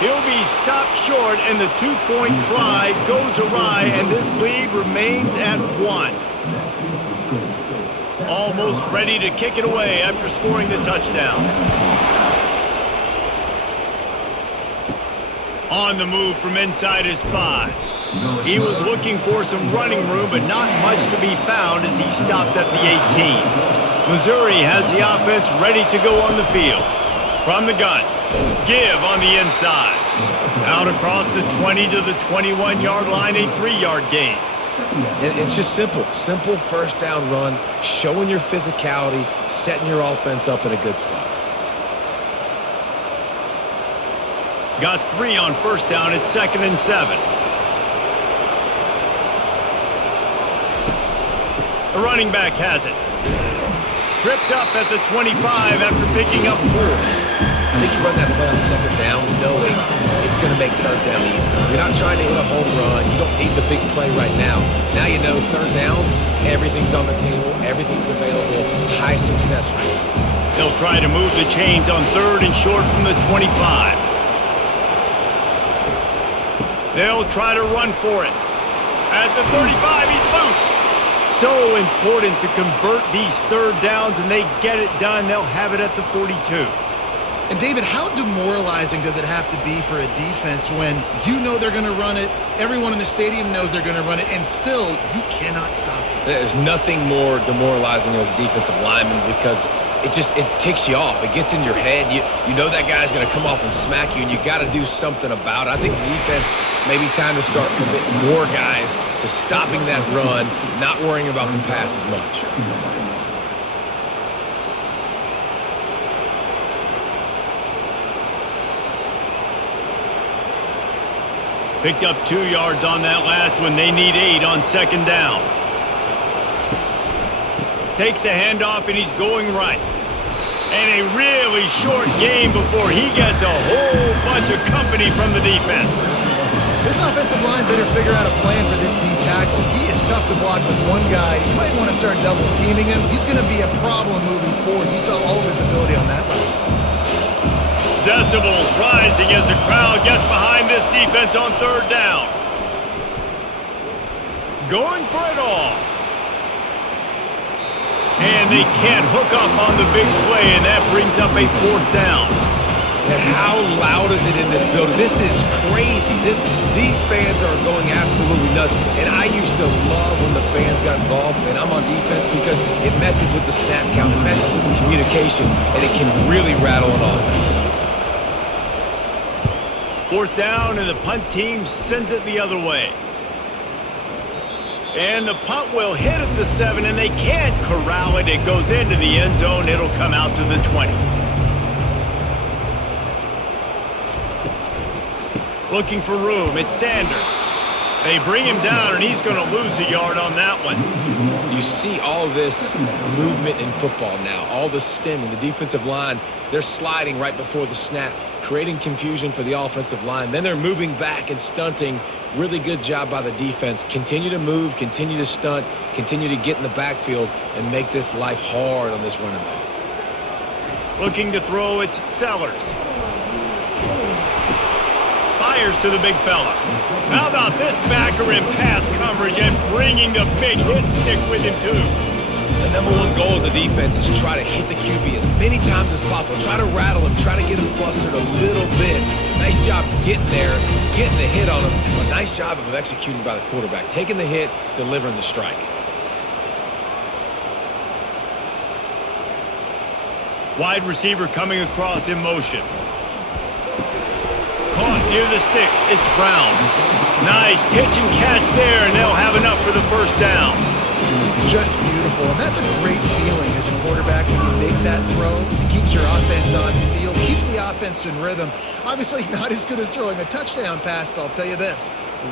He'll be stopped short, and the 2-point try goes awry, and this lead remains at 1. Almost ready to kick it away after scoring the touchdown. On the move from inside his 5. He was looking for some running room, but not much to be found as he stopped at the 18. Missouri has the offense ready to go on the field. From the gun, give on the inside. Out across the 20 to the 21-yard line, a 3-yard gain. And it's just simple 1st down run, showing your physicality, setting your offense up in a good spot. Got 3 on 1st down at 2nd and 7. The running back has it. Tripped up at the 25 after picking up 4. I think you run that play on 2nd down knowing it's going to make 3rd down easy. You're not trying to hit a home run. You don't need the big play right now. Now you know 3rd down, everything's on the table, everything's available, high success rate. They'll try to move the chains on 3rd and short from the 25. They'll try to run for it. At the 35, he's loose. So important to convert these 3rd downs, and they get it done. They'll have it at the 42. And David, how demoralizing does it have to be for a defense when you know they're going to run it, everyone in the stadium knows they're going to run it, and still you cannot stop it? There's nothing more demoralizing as a defensive lineman because it ticks you off. It gets in your head. You know that guy's going to come off and smack you, and you got to do something about it. I think the defense maybe time to start committing more guys to stopping that run, not worrying about the pass as much. Picked up 2 yards on that last one. They need 8 on 2nd down. Takes the handoff, and he's going right. And a really short game before he gets a whole bunch of company from the defense. This offensive line better figure out a plan for this D tackle. He is tough to block with one guy. You might want to start double teaming him. He's going to be a problem moving forward. You saw all of his ability on that last one. Decibels rising as the crowd gets behind this defense on 3rd down. Going for it all. And they can't hook up on the big play, and that brings up a 4th down. And how loud is it in this building? This is crazy. These fans are going absolutely nuts. And I used to love when the fans got involved, and I'm on defense because it messes with the snap count, it messes with the communication, and it can really rattle an offense. 4th down, and the punt team sends it the other way. And the punt will hit at the 7, and they can't corral it. It goes into the end zone. It'll come out to the 20. Looking for room. It's Sanders. They bring him down, and he's going to lose a yard on that one. You see all this movement in football now, all the stemming, the defensive line, they're sliding right before the snap, creating confusion for the offensive line. Then they're moving back and stunting. Really good job by the defense. Continue to move, continue to stunt, continue to get in the backfield and make this life hard on this running back. Looking to throw, it's Sellers. Fires to the big fella. How about this backer in pass coverage and bringing the big hit stick with him too? The number one goal as a defense is try to hit the QB as many times as possible. Try to rattle him, try to get him flustered a little bit. Nice job getting there, getting the hit on him. A nice job of executing by the quarterback. Taking the hit, delivering the strike. Wide receiver coming across in motion. Caught near the sticks. It's Brown. Nice pitch and catch there, and they'll have enough for the first down. Just beautiful, and that's a great feeling as a quarterback when you make that throw. It keeps your offense on the field, keeps the offense in rhythm. Obviously not as good as throwing a touchdown pass, but I'll tell you this,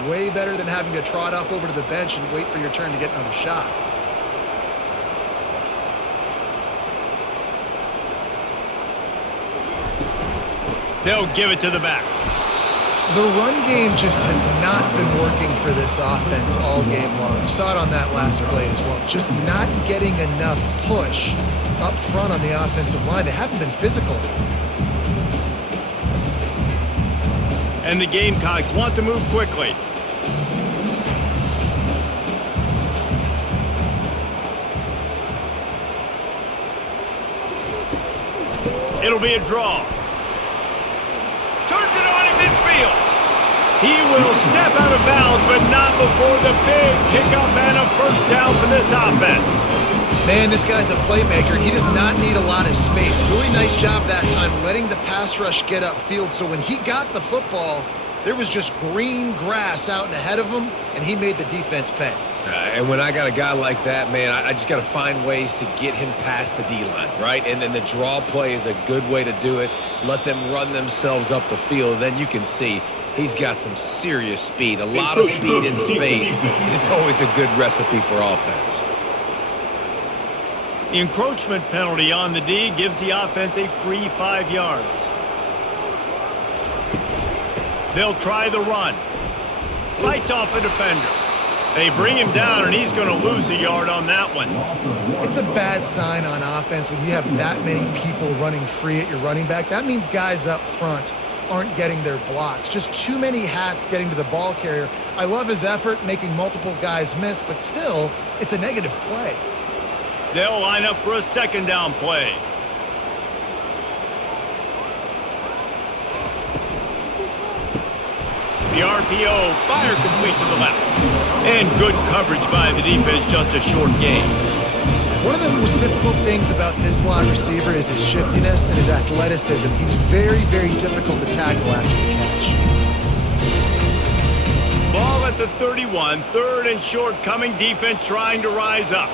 way better than having to trot up over to the bench and wait for your turn to get another shot. They'll give it to the back. The run game just has not been working for this offense all game long. You saw it on that last play as well. Just not getting enough push up front on the offensive line. They haven't been physical. And the Gamecocks want to move quickly. It'll be a draw. Turns it on in midfield. He will step out of bounds, but not before the big pickup and a first down for this offense. Man, this guy's a playmaker. He does not need a lot of space. Really nice job that time letting the pass rush get upfield. So when he got the football, there was just green grass out and ahead of him, and he made the defense pay. And when I got a guy like that, man, I just got to find ways to get him past the D-line, right? And then the draw play is a good way to do it. Let them run themselves up the field. Then you can see he's got some serious speed. A lot of speed in space is always a good recipe for offense. The encroachment penalty on the D gives the offense a free 5 yards. They'll try the run. Fights off a defender. They bring him down, and he's going to lose a yard on that one. It's a bad sign on offense when you have that many people running free at your running back. That means guys up front aren't getting their blocks. Just too many hats getting to the ball carrier. I love his effort, making multiple guys miss, but still, it's a negative play. They'll line up for a second down play. The RPO, fire complete to the left. And good coverage by the defense, just a short gain. One of the most difficult things about this slot receiver is his shiftiness and his athleticism. He's very, very difficult to tackle after the catch. Ball at the 31, third and short coming, defense trying to rise up.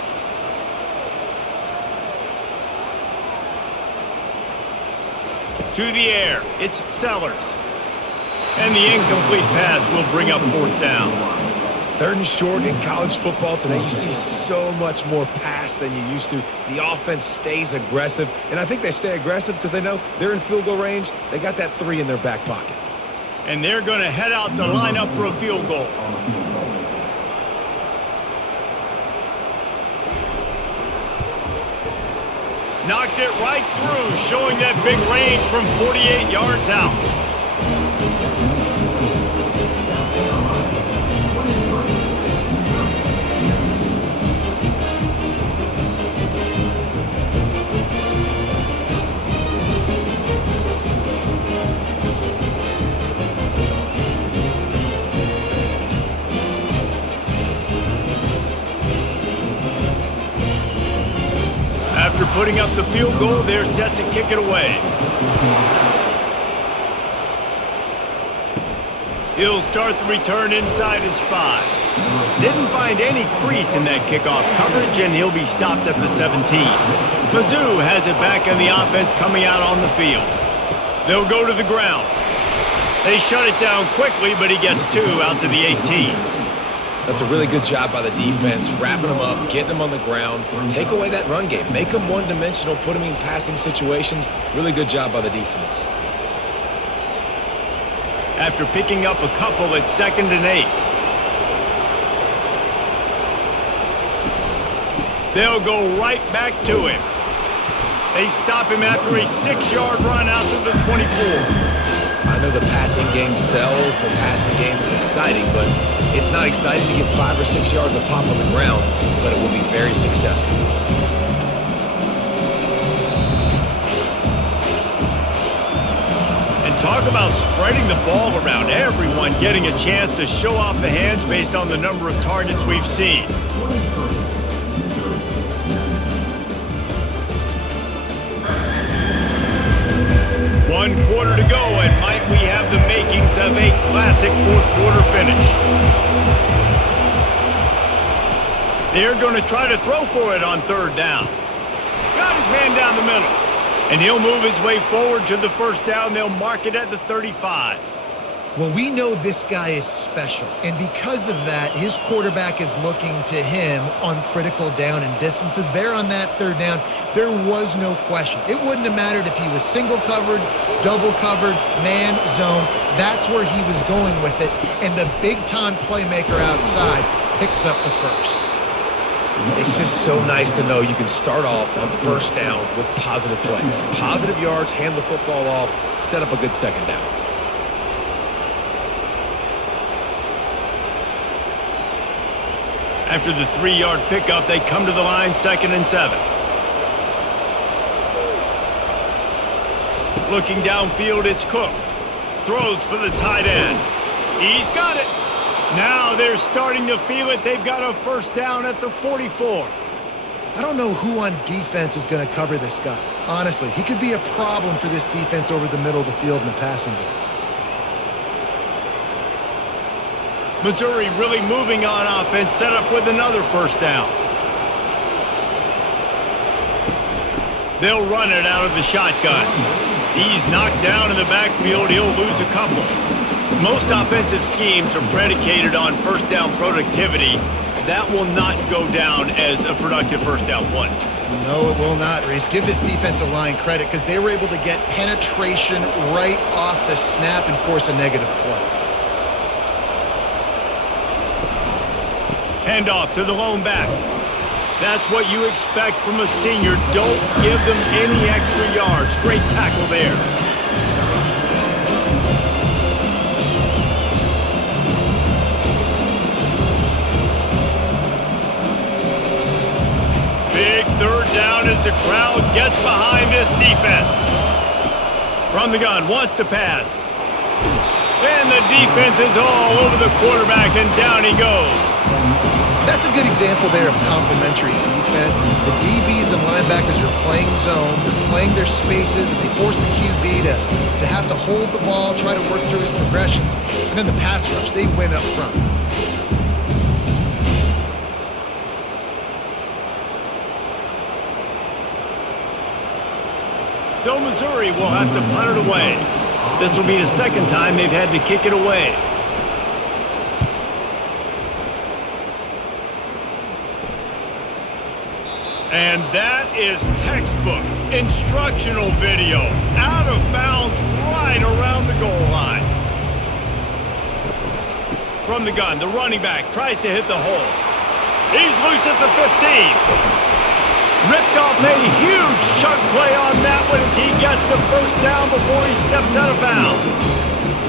To the air, it's Sellers. And the incomplete pass will bring up fourth down. Third and short in college football today, you see so much more pass than you used to. The offense stays aggressive, and I think they stay aggressive because they know they're in field goal range. They got that 3 in their back pocket. And they're going to head out to line up for a field goal. Knocked it right through, showing that big range from 48 yards out. After putting up the field goal, they're set to kick it away. He'll start the return inside his 5. Didn't find any crease in that kickoff coverage, and he'll be stopped at the 17. Mizzou has it back on the offense coming out on the field. They'll go to the ground. They shut it down quickly, but he gets 2 out to the 18. That's a really good job by the defense, wrapping them up, getting them on the ground. Take away that run game. Make them one-dimensional, put them in passing situations. Really good job by the defense. After picking up a couple, it's 2nd and 8. They'll go right back to him. They stop him after a 6-yard run out to the 24. I know the passing game sells, the passing game is exciting, but it's not exciting to get 5 or 6 yards a pop on the ground, but it will be very successful. Talk about spreading the ball around, everyone getting a chance to show off the hands based on the number of targets we've seen. One quarter to go, and might we have the makings of a classic fourth quarter finish. They're going to try to throw for it on third down. Got his man down the middle. And he'll move his way forward to the first down. They'll mark it at the 35. Well, we know this guy is special, and because of that, his quarterback is looking to him on critical down and distances. There on that third down, there was no question. It wouldn't have mattered if he was single covered, double covered, man, zone. That's where he was going with it, and the big-time playmaker outside picks up the first. It's just so nice to know you can start off on first down with positive plays. Positive yards, hand the football off, set up a good second down. After the 3-yard pickup, they come to the line, 2nd and 7. Looking downfield, it's Cook. Throws for the tight end. He's got it. Now they're starting to feel it. They've got a first down at the 44. I don't know who on defense is going to cover this guy. Honestly, he could be a problem for this defense over the middle of the field in the passing game. Missouri really moving on offense, set up with another first down. They'll run it out of the shotgun. He's knocked down in the backfield. He'll lose a couple. Most offensive schemes are predicated on first down productivity. That will not go down as a productive first down play. No, it will not, Reese. Give this defensive line credit because they were able to get penetration right off the snap and force a negative play. Handoff to the lone back. That's what you expect from a senior. Don't give them any extra yards. Great tackle there. Big third down as the crowd gets behind this defense. From the gun, wants to pass. And the defense is all over the quarterback, and down he goes. That's a good example there of complementary defense. The DBs and linebackers are playing zone, they're playing their spaces, and they force the QB to have to hold the ball, try to work through his progressions, and then the pass rush, they win up front. So Missouri will have to punt it away. This will be the second time they've had to kick it away. And that is textbook instructional video. Out of bounds right around the goal line. From the gun, the running back tries to hit the hole. He's loose at the 15. Ripped off a huge chunk play on that one as he gets the first down before he steps out of bounds.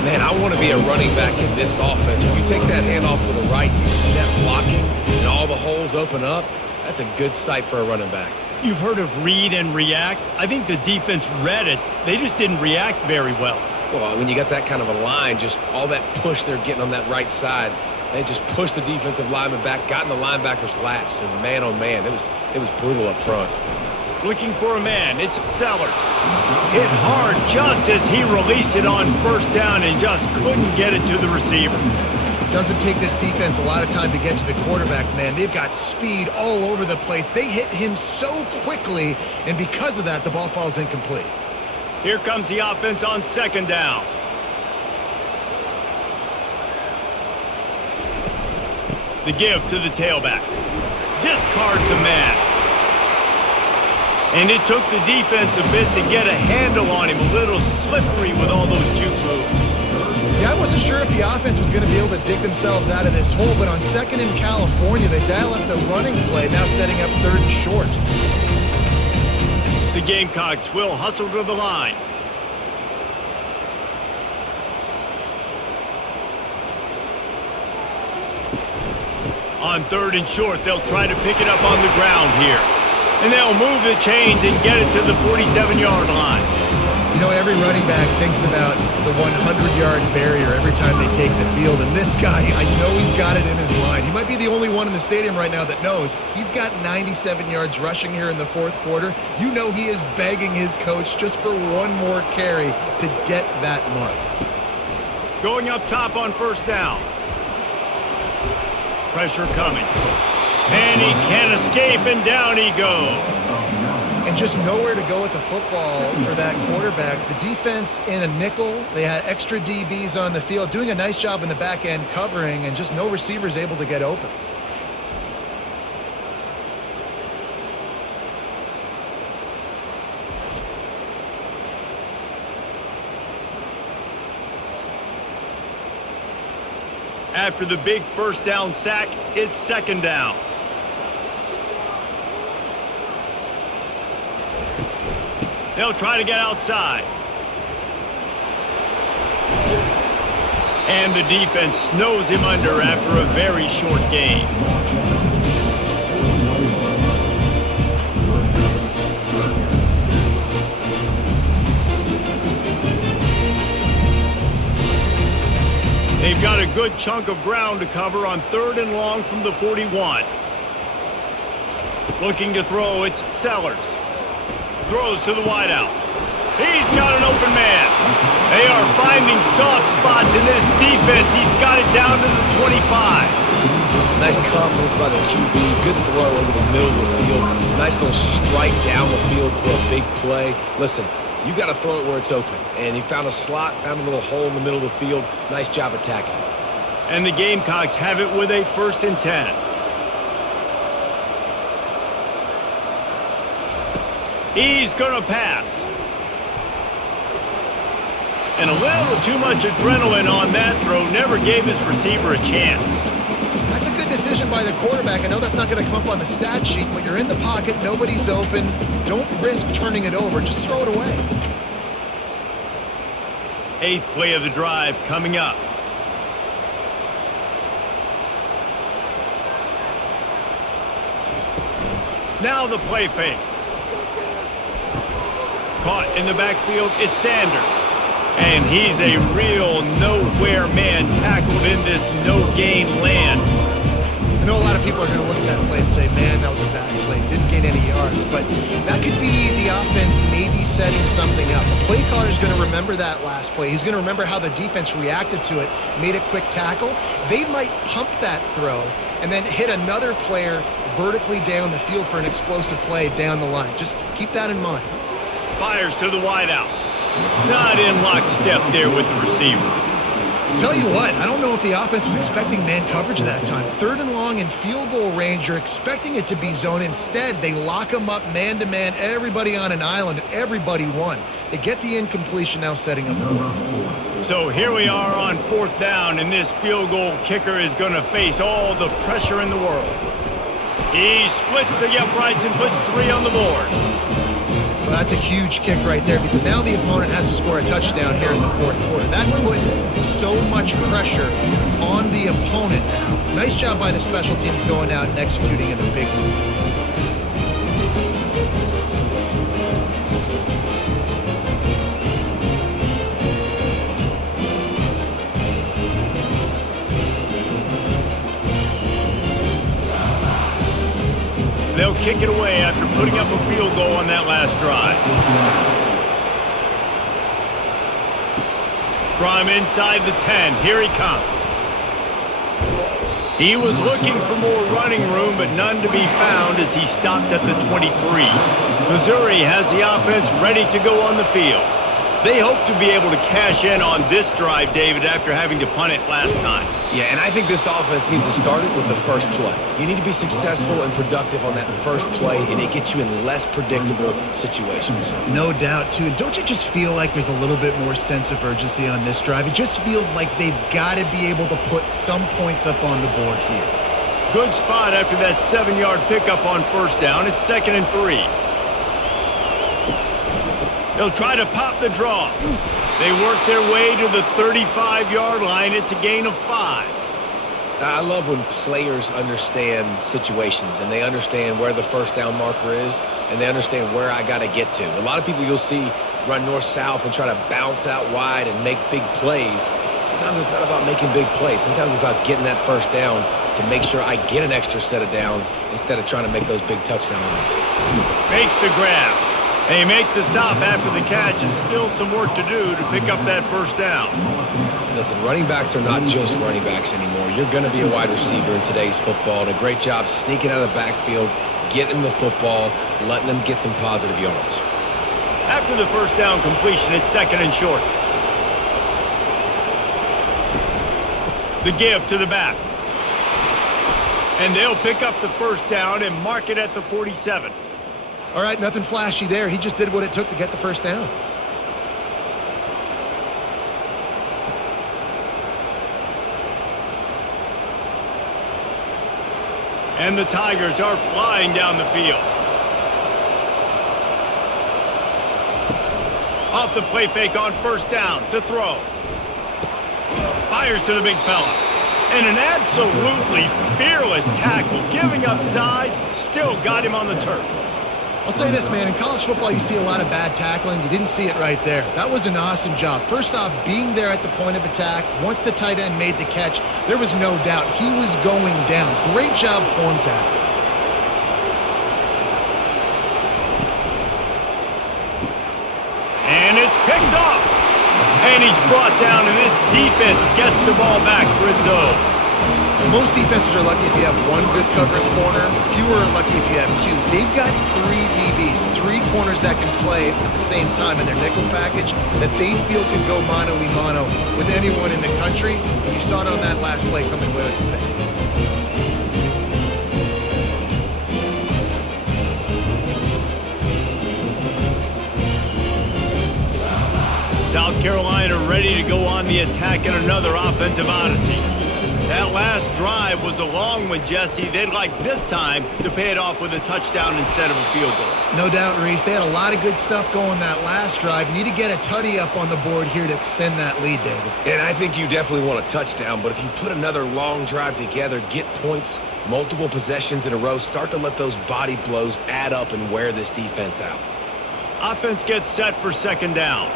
Man, I want to be a running back in this offense. When you take that handoff to the right, you step blocking, and all the holes open up. That's a good sight for a running back. You've heard of read and react. I think the defense read it. They just didn't react very well. Well, when you got that kind of a line, just all that push they're getting on that right side, they just pushed the defensive lineman back, got in the linebacker's laps, and man, oh man, it was brutal up front. Looking for a man, it's Sellers. Hit hard just as he released it on first down and just couldn't get it to the receiver. Doesn't take this defense a lot of time to get to the quarterback, man. They've got speed all over the place. They hit him so quickly, and because of that, the ball falls incomplete. Here comes the offense on second down. The give to the tailback. Discards a man. And it took the defense a bit to get a handle on him. A little slippery with all those juke moves. Yeah, I wasn't sure if the offense was going to be able to dig themselves out of this hole, but on second in California, they dial up the running play, now setting up third and short. The Gamecocks will hustle to the line. On 3rd and short, they'll try to pick it up on the ground here. And they'll move the chains and get it to the 47-yard line. You know, every running back thinks about the 100-yard barrier every time they take the field. And this guy, I know he's got it in his mind. He might be the only one in the stadium right now that knows he's got 97 yards rushing here in the 4th quarter. You know he is begging his coach just for one more carry to get that mark. Going up top on 1st down. Pressure coming. And he can't escape, and down he goes. And just nowhere to go with the football for that quarterback. The defense in a nickel, they had extra DBs on the field, doing a nice job in the back end covering, and just no receivers able to get open. After the big 1st down sack, it's 2nd down. They'll try to get outside. And the defense snows him under after a very short gain. They've got a good chunk of ground to cover on 3rd and long from the 41. Looking to throw, it's Sellers. Throws to the wideout. He's got an open man. They are finding soft spots in this defense. He's got it down to the 25. Nice confidence by the QB. Good throw over the middle of the field. Nice little strike down the field for a big play. Listen, you got to throw it where it's open. And he found a slot, found a little hole in the middle of the field. Nice job attacking it. And the Gamecocks have it with a 1st and 10. He's going to pass. And a little too much adrenaline on that throw. Never gave his receiver a chance. That's a good decision by the quarterback. I know that's not going to come up on the stat sheet, but you're in the pocket, nobody's open. Don't risk turning it over. Just throw it away. 8th play of the drive coming up. Now the play fake. Caught in the backfield, it's Sanders. And he's a real nowhere man tackled in this no-gain land. I know a lot of people are going to look at that play and say, man, that was a bad play. Didn't gain any yards. But that could be the offense maybe setting something up. The play caller is going to remember that last play. He's going to remember how the defense reacted to it, made a quick tackle. They might pump that throw and then hit another player vertically down the field for an explosive play down the line. Just keep that in mind. Fires to the wideout. Not in lockstep there with the receiver. Tell you what, I don't know if the offense was expecting man coverage that time. 3rd and long in field goal range, you're expecting it to be zone. Instead, they lock them up man-to-man, everybody on an island, and everybody won. They get the incompletion now setting up 4th. So here we are on 4th down, and this field goal kicker is going to face all the pressure in the world. He splits the uprights and puts 3 on the board. Well, that's a huge kick right there because now the opponent has to score a touchdown here in the 4th quarter. That put so much pressure on the opponent now. Nice job by the special teams going out and executing in a big move. They'll kick it away after putting up a field goal on that last drive. From inside the 10, here he comes. He was looking for more running room, but none to be found as he stopped at the 23. Missouri has the offense ready to go on the field. They hope to be able to cash in on this drive, David, after having to punt it last time. Yeah, and I think this offense needs to start it with the first play. You need to be successful and productive on that first play, and it gets you in less predictable situations. No doubt, too. Don't you just feel like there's a little bit more sense of urgency on this drive? It just feels like they've got to be able to put some points up on the board here. Good spot after that 7-yard pickup on 1st down. It's 2nd and 3. They'll try to pop the draw. They work their way to the 35-yard line. It's a gain of 5. I love when players understand situations and they understand where the first down marker is and they understand where I got to get to. A lot of people you'll see run north-south and try to bounce out wide and make big plays. Sometimes it's not about making big plays. Sometimes it's about getting that first down to make sure I get an extra set of downs instead of trying to make those big touchdown runs. Makes the grab. They make the stop after the catch and still some work to do to pick up that first down. Listen, running backs are not just running backs anymore. You're going to be a wide receiver in today's football. And a great job sneaking out of the backfield, getting the football, letting them get some positive yards. After the first down completion, it's second and short. The give to the back. And they'll pick up the first down and mark it at the 47. All right, nothing flashy there. He just did what it took to get the first down. And the Tigers are flying down the field. Off the play fake on first down to throw. Fires to the big fella. And an absolutely fearless tackle, giving up size, still got him on the turf. I'll say this, man. In college football, you see a lot of bad tackling. You didn't see it right there. That was an awesome job. First off, being there at the point of attack. Once the tight end made the catch, there was no doubt he was going down. Great job form tackle. And it's picked off. And he's brought down, and this defense gets the ball back for its own. Most defenses are lucky if you have one good covering corner. Fewer are lucky if you have two. They've got three DBs, three corners that can play at the same time in their nickel package that they feel can go mano-a-mano with anyone in the country. And you saw it on that last play coming away with the pick. South Carolina ready to go on the attack in another offensive odyssey. That last drive was a long one, Jesse. They'd like this time to pay it off with a touchdown instead of a field goal. No doubt, Reese. They had a lot of good stuff going that last drive. Need to get a tutty up on the board here to extend that lead, David. And I think you definitely want a touchdown, but if you put another long drive together, get points, multiple possessions in a row, start to let those body blows add up and wear this defense out. Offense gets set for second down.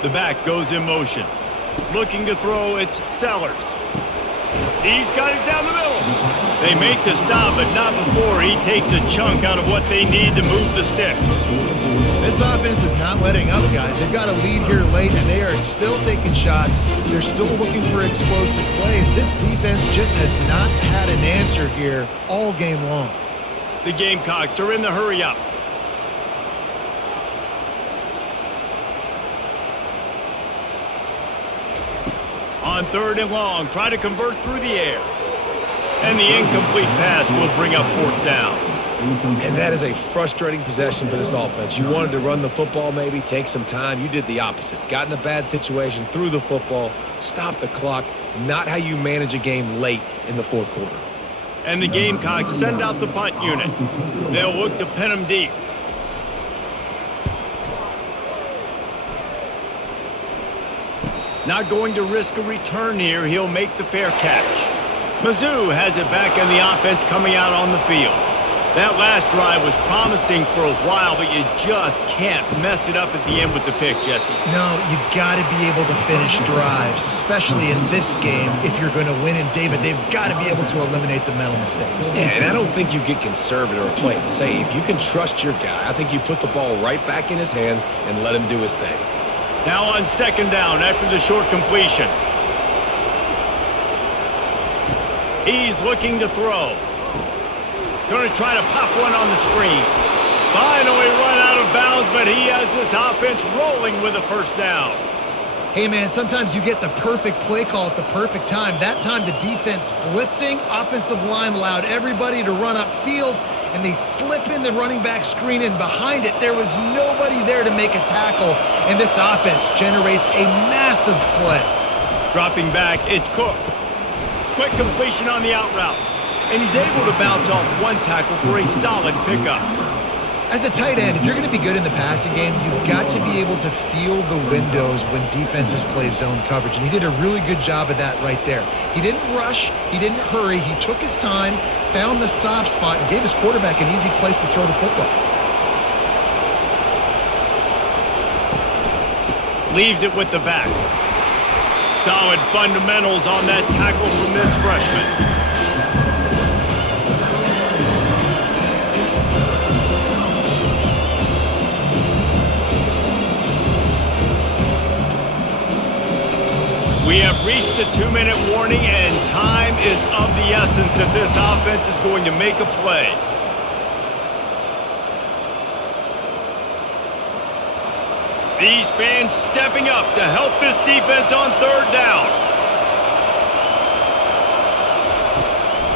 The back goes in motion. Looking to throw, it's Sellers. He's got it down the middle. They make the stop, but not before he takes a chunk out of what they need to move the sticks. This offense is not letting up, guys. They've got a lead here late, and they are still taking shots. They're still looking for explosive plays. This defense just has not had an answer here all game long. The Gamecocks are in the hurry-up. On third and long, try to convert through the air. And the incomplete pass will bring up fourth down. And that is a frustrating possession for this offense. You wanted to run the football maybe, take some time. You did the opposite. Got in a bad situation, threw the football, stopped the clock. Not how you manage a game late in the fourth quarter. And the Gamecocks send out the punt unit. They'll look to pin them deep. Not going to risk a return here. He'll make the fair catch. Mizzou has it back in the offense coming out on the field. That last drive was promising for a while, but you just can't mess it up at the end with the pick, Jesse. No, you got to be able to finish drives, especially in this game if you're going to win. And, David, they've got to be able to eliminate the mental mistakes. Yeah, and I don't think you get conservative or play it safe. You can trust your guy. I think you put the ball right back in his hands and let him do his thing. Now on second down after the short completion. He's looking to throw. Going to try to pop one on the screen. Finally run out of bounds, but he has this offense rolling with a first down. Hey, man, sometimes you get the perfect play call at the perfect time. That time the defense blitzing, offensive line allowed everybody to run upfield, and they slip in the running back screen, and behind it there was nobody there to make a tackle, and this offense generates a massive play. Dropping back, it's Cook. Quick completion on the out route, and he's able to bounce off one tackle for a solid pickup. As a tight end, if you're going to be good in the passing game, you've got to be able to feel the windows when defenses play zone coverage, and he did a really good job of that right there. He didn't rush, he didn't hurry, he took his time, found the soft spot, and gave his quarterback an easy place to throw the football. Leaves it with the back. Solid fundamentals on that tackle from this freshman. We have reached the 2-minute warning, and time is of the essence if this offense is going to make a play. These fans stepping up to help this defense on third down.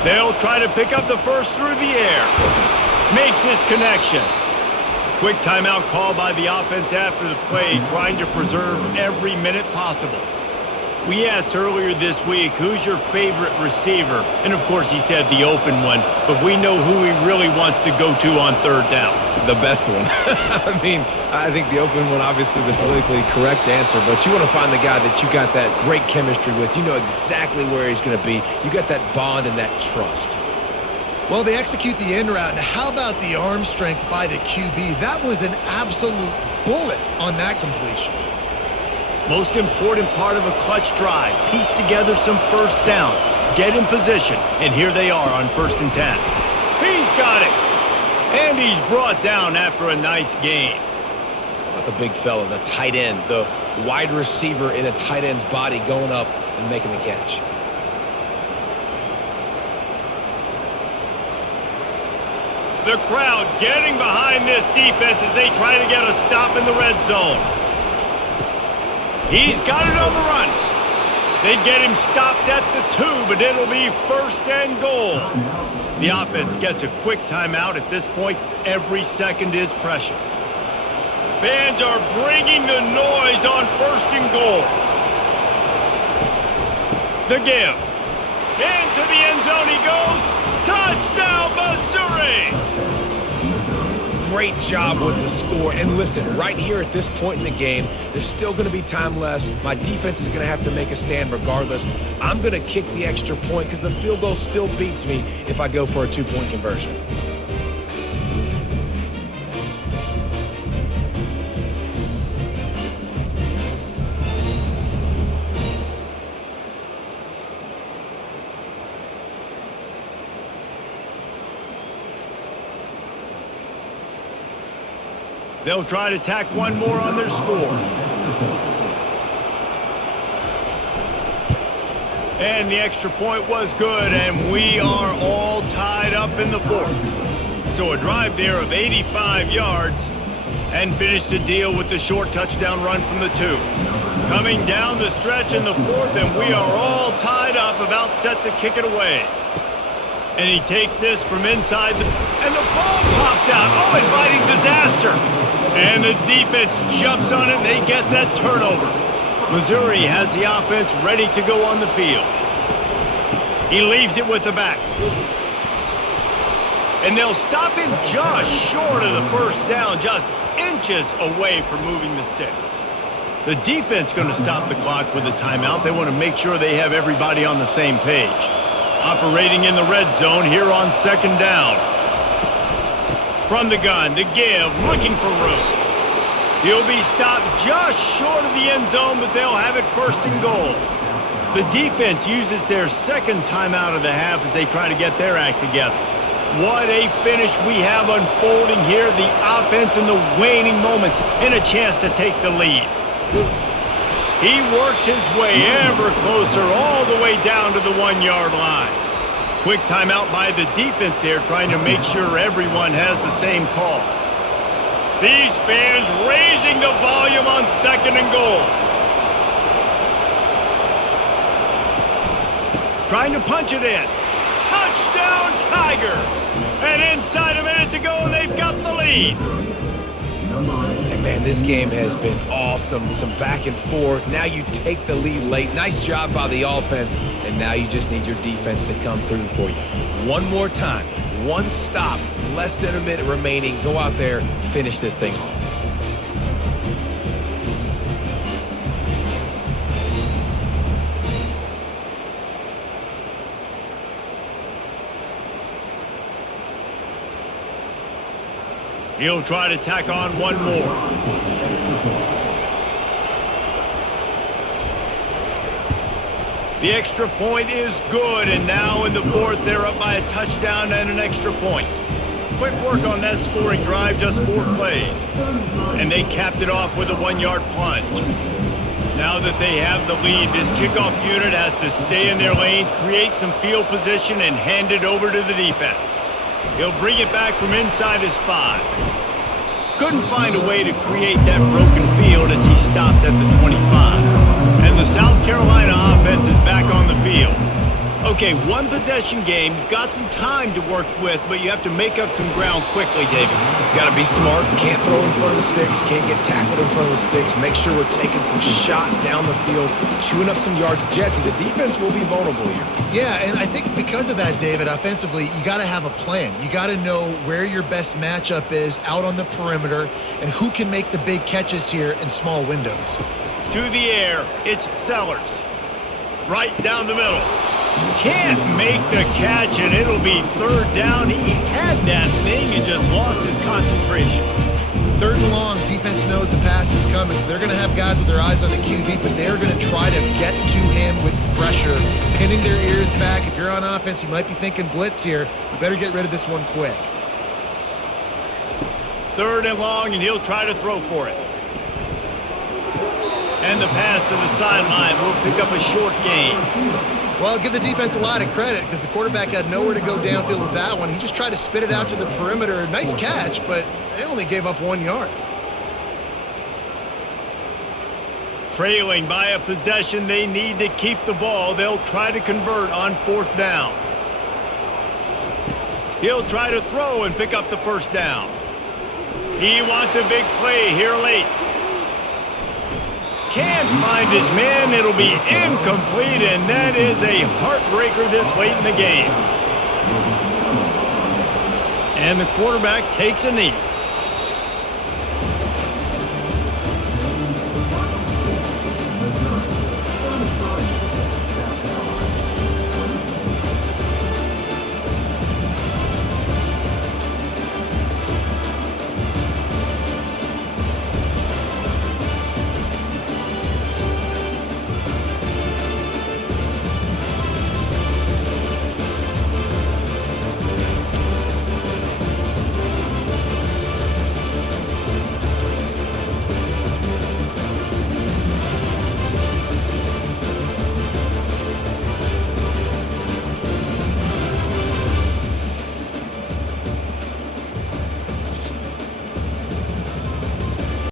They'll try to pick up the first through the air. Makes his connection. Quick timeout call by the offense after the play, trying to preserve every minute possible. We asked earlier this week, who's your favorite receiver? And, of course, he said the open one, but we know who he really wants to go to on third down. The best one. I mean, I think the open one, obviously the politically correct answer, but you want to find the guy that you got that great chemistry with. You know exactly where he's going to be. You got that bond and that trust. Well, they execute the in route. How about the arm strength by the QB? That was an absolute bullet on that completion. Most important part of a clutch drive. Piece together some first downs. Get in position. And here they are on 1st and 10. He's got it. And he's brought down after a nice gain. Not the big fella, the tight end, the wide receiver in a tight end's body going up and making the catch. The crowd getting behind this defense as they try to get a stop in the red zone. He's got it on the run. They get him stopped at the 2, but it'll be 1st and goal. The offense gets a quick timeout. At this point, every second is precious. Fans are bringing the noise on 1st and goal. The give. Into the end zone he goes. Touchdown, Missouri! Great job with the score. And listen, right here at this point in the game, there's still going to be time left. My defense is going to have to make a stand regardless. I'm going to kick the extra point because the field goal still beats me if I go for a 2-point conversion. They'll try to tack one more on their score. And the extra point was good, and we are all tied up in the 4th. So a drive there of 85 yards and finished the deal with the short touchdown run from the 2. Coming down the stretch in the 4th, and we are all tied up, about set to kick it away. And he takes this from inside, and the ball pops out. Oh, inviting disaster. And the defense jumps on it, and they get that turnover. Missouri has the offense ready to go on the field. He leaves it with the back. And they'll stop him just short of the 1st down, just inches away from moving the sticks. The defense going to stop the clock with a timeout. They want to make sure they have everybody on the same page. Operating in the red zone here on 2nd down. From the gun, the give, looking for room. He'll be stopped just short of the end zone, but they'll have it 1st and goal. The defense uses their 2nd timeout of the half as they try to get their act together. What a finish we have unfolding here. The offense in the waning moments and a chance to take the lead. He works his way ever closer all the way down to the 1-yard line. Quick timeout by the defense there, trying to make sure everyone has the same call. These fans raising the volume on 2nd and goal. Trying to punch it in. Touchdown, Tigers! And inside a minute to go, and they've got the lead. And man, this game has been awesome. Some back and forth. Now you take the lead late. Nice job by the offense. And now you just need your defense to come through for you. One more time. One stop. less than a minute remaining. Go out there, finish this thing off. He'll try to tack on one more. The extra point is good, and now in the fourth, they're up by a touchdown and an extra point. Quick work on that scoring drive, just 4 plays. And they capped it off with a 1-yard plunge. Now that they have the lead, this kickoff unit has to stay in their lanes, create some field position, and hand it over to the defense. He'll bring it back from inside his 5. Couldn't find a way to create that broken field as he stopped at the 25. And the South Carolina offense is back on the field. Okay, one possession game. You've got some time to work with, but you have to make up some ground quickly, David. Got to be smart. Can't throw in front of the sticks. Can't get tackled in front of the sticks. Make sure we're taking some shots down the field, chewing up some yards. Jesse, the defense will be vulnerable here. Yeah, and I think because of that, David, offensively, you got to have a plan. You got to know where your best matchup is out on the perimeter and who can make the big catches here in small windows. To the air, it's Sellers. Right down the middle. Can't make the catch, and it'll be 3rd down. He had that thing and just lost his concentration. 3rd and long, defense knows the pass is coming, so they're going to have guys with their eyes on the QB, but they're going to try to get to him with pressure, pinning their ears back. If you're on offense, you might be thinking blitz here. You better get rid of this one quick. 3rd and long, and he'll try to throw for it. And the pass to the sideline will pick up a short gain. Well, give the defense a lot of credit because the quarterback had nowhere to go downfield with that one. He just tried to spit it out to the perimeter. Nice catch, but they only gave up 1 yard. Trailing by a possession, they need to keep the ball. They'll try to convert on 4th down. He'll try to throw and pick up the 1st down. He wants a big play here late. Can't find his man. It'll be incomplete, and that is a heartbreaker this late in the game. And the quarterback takes a knee.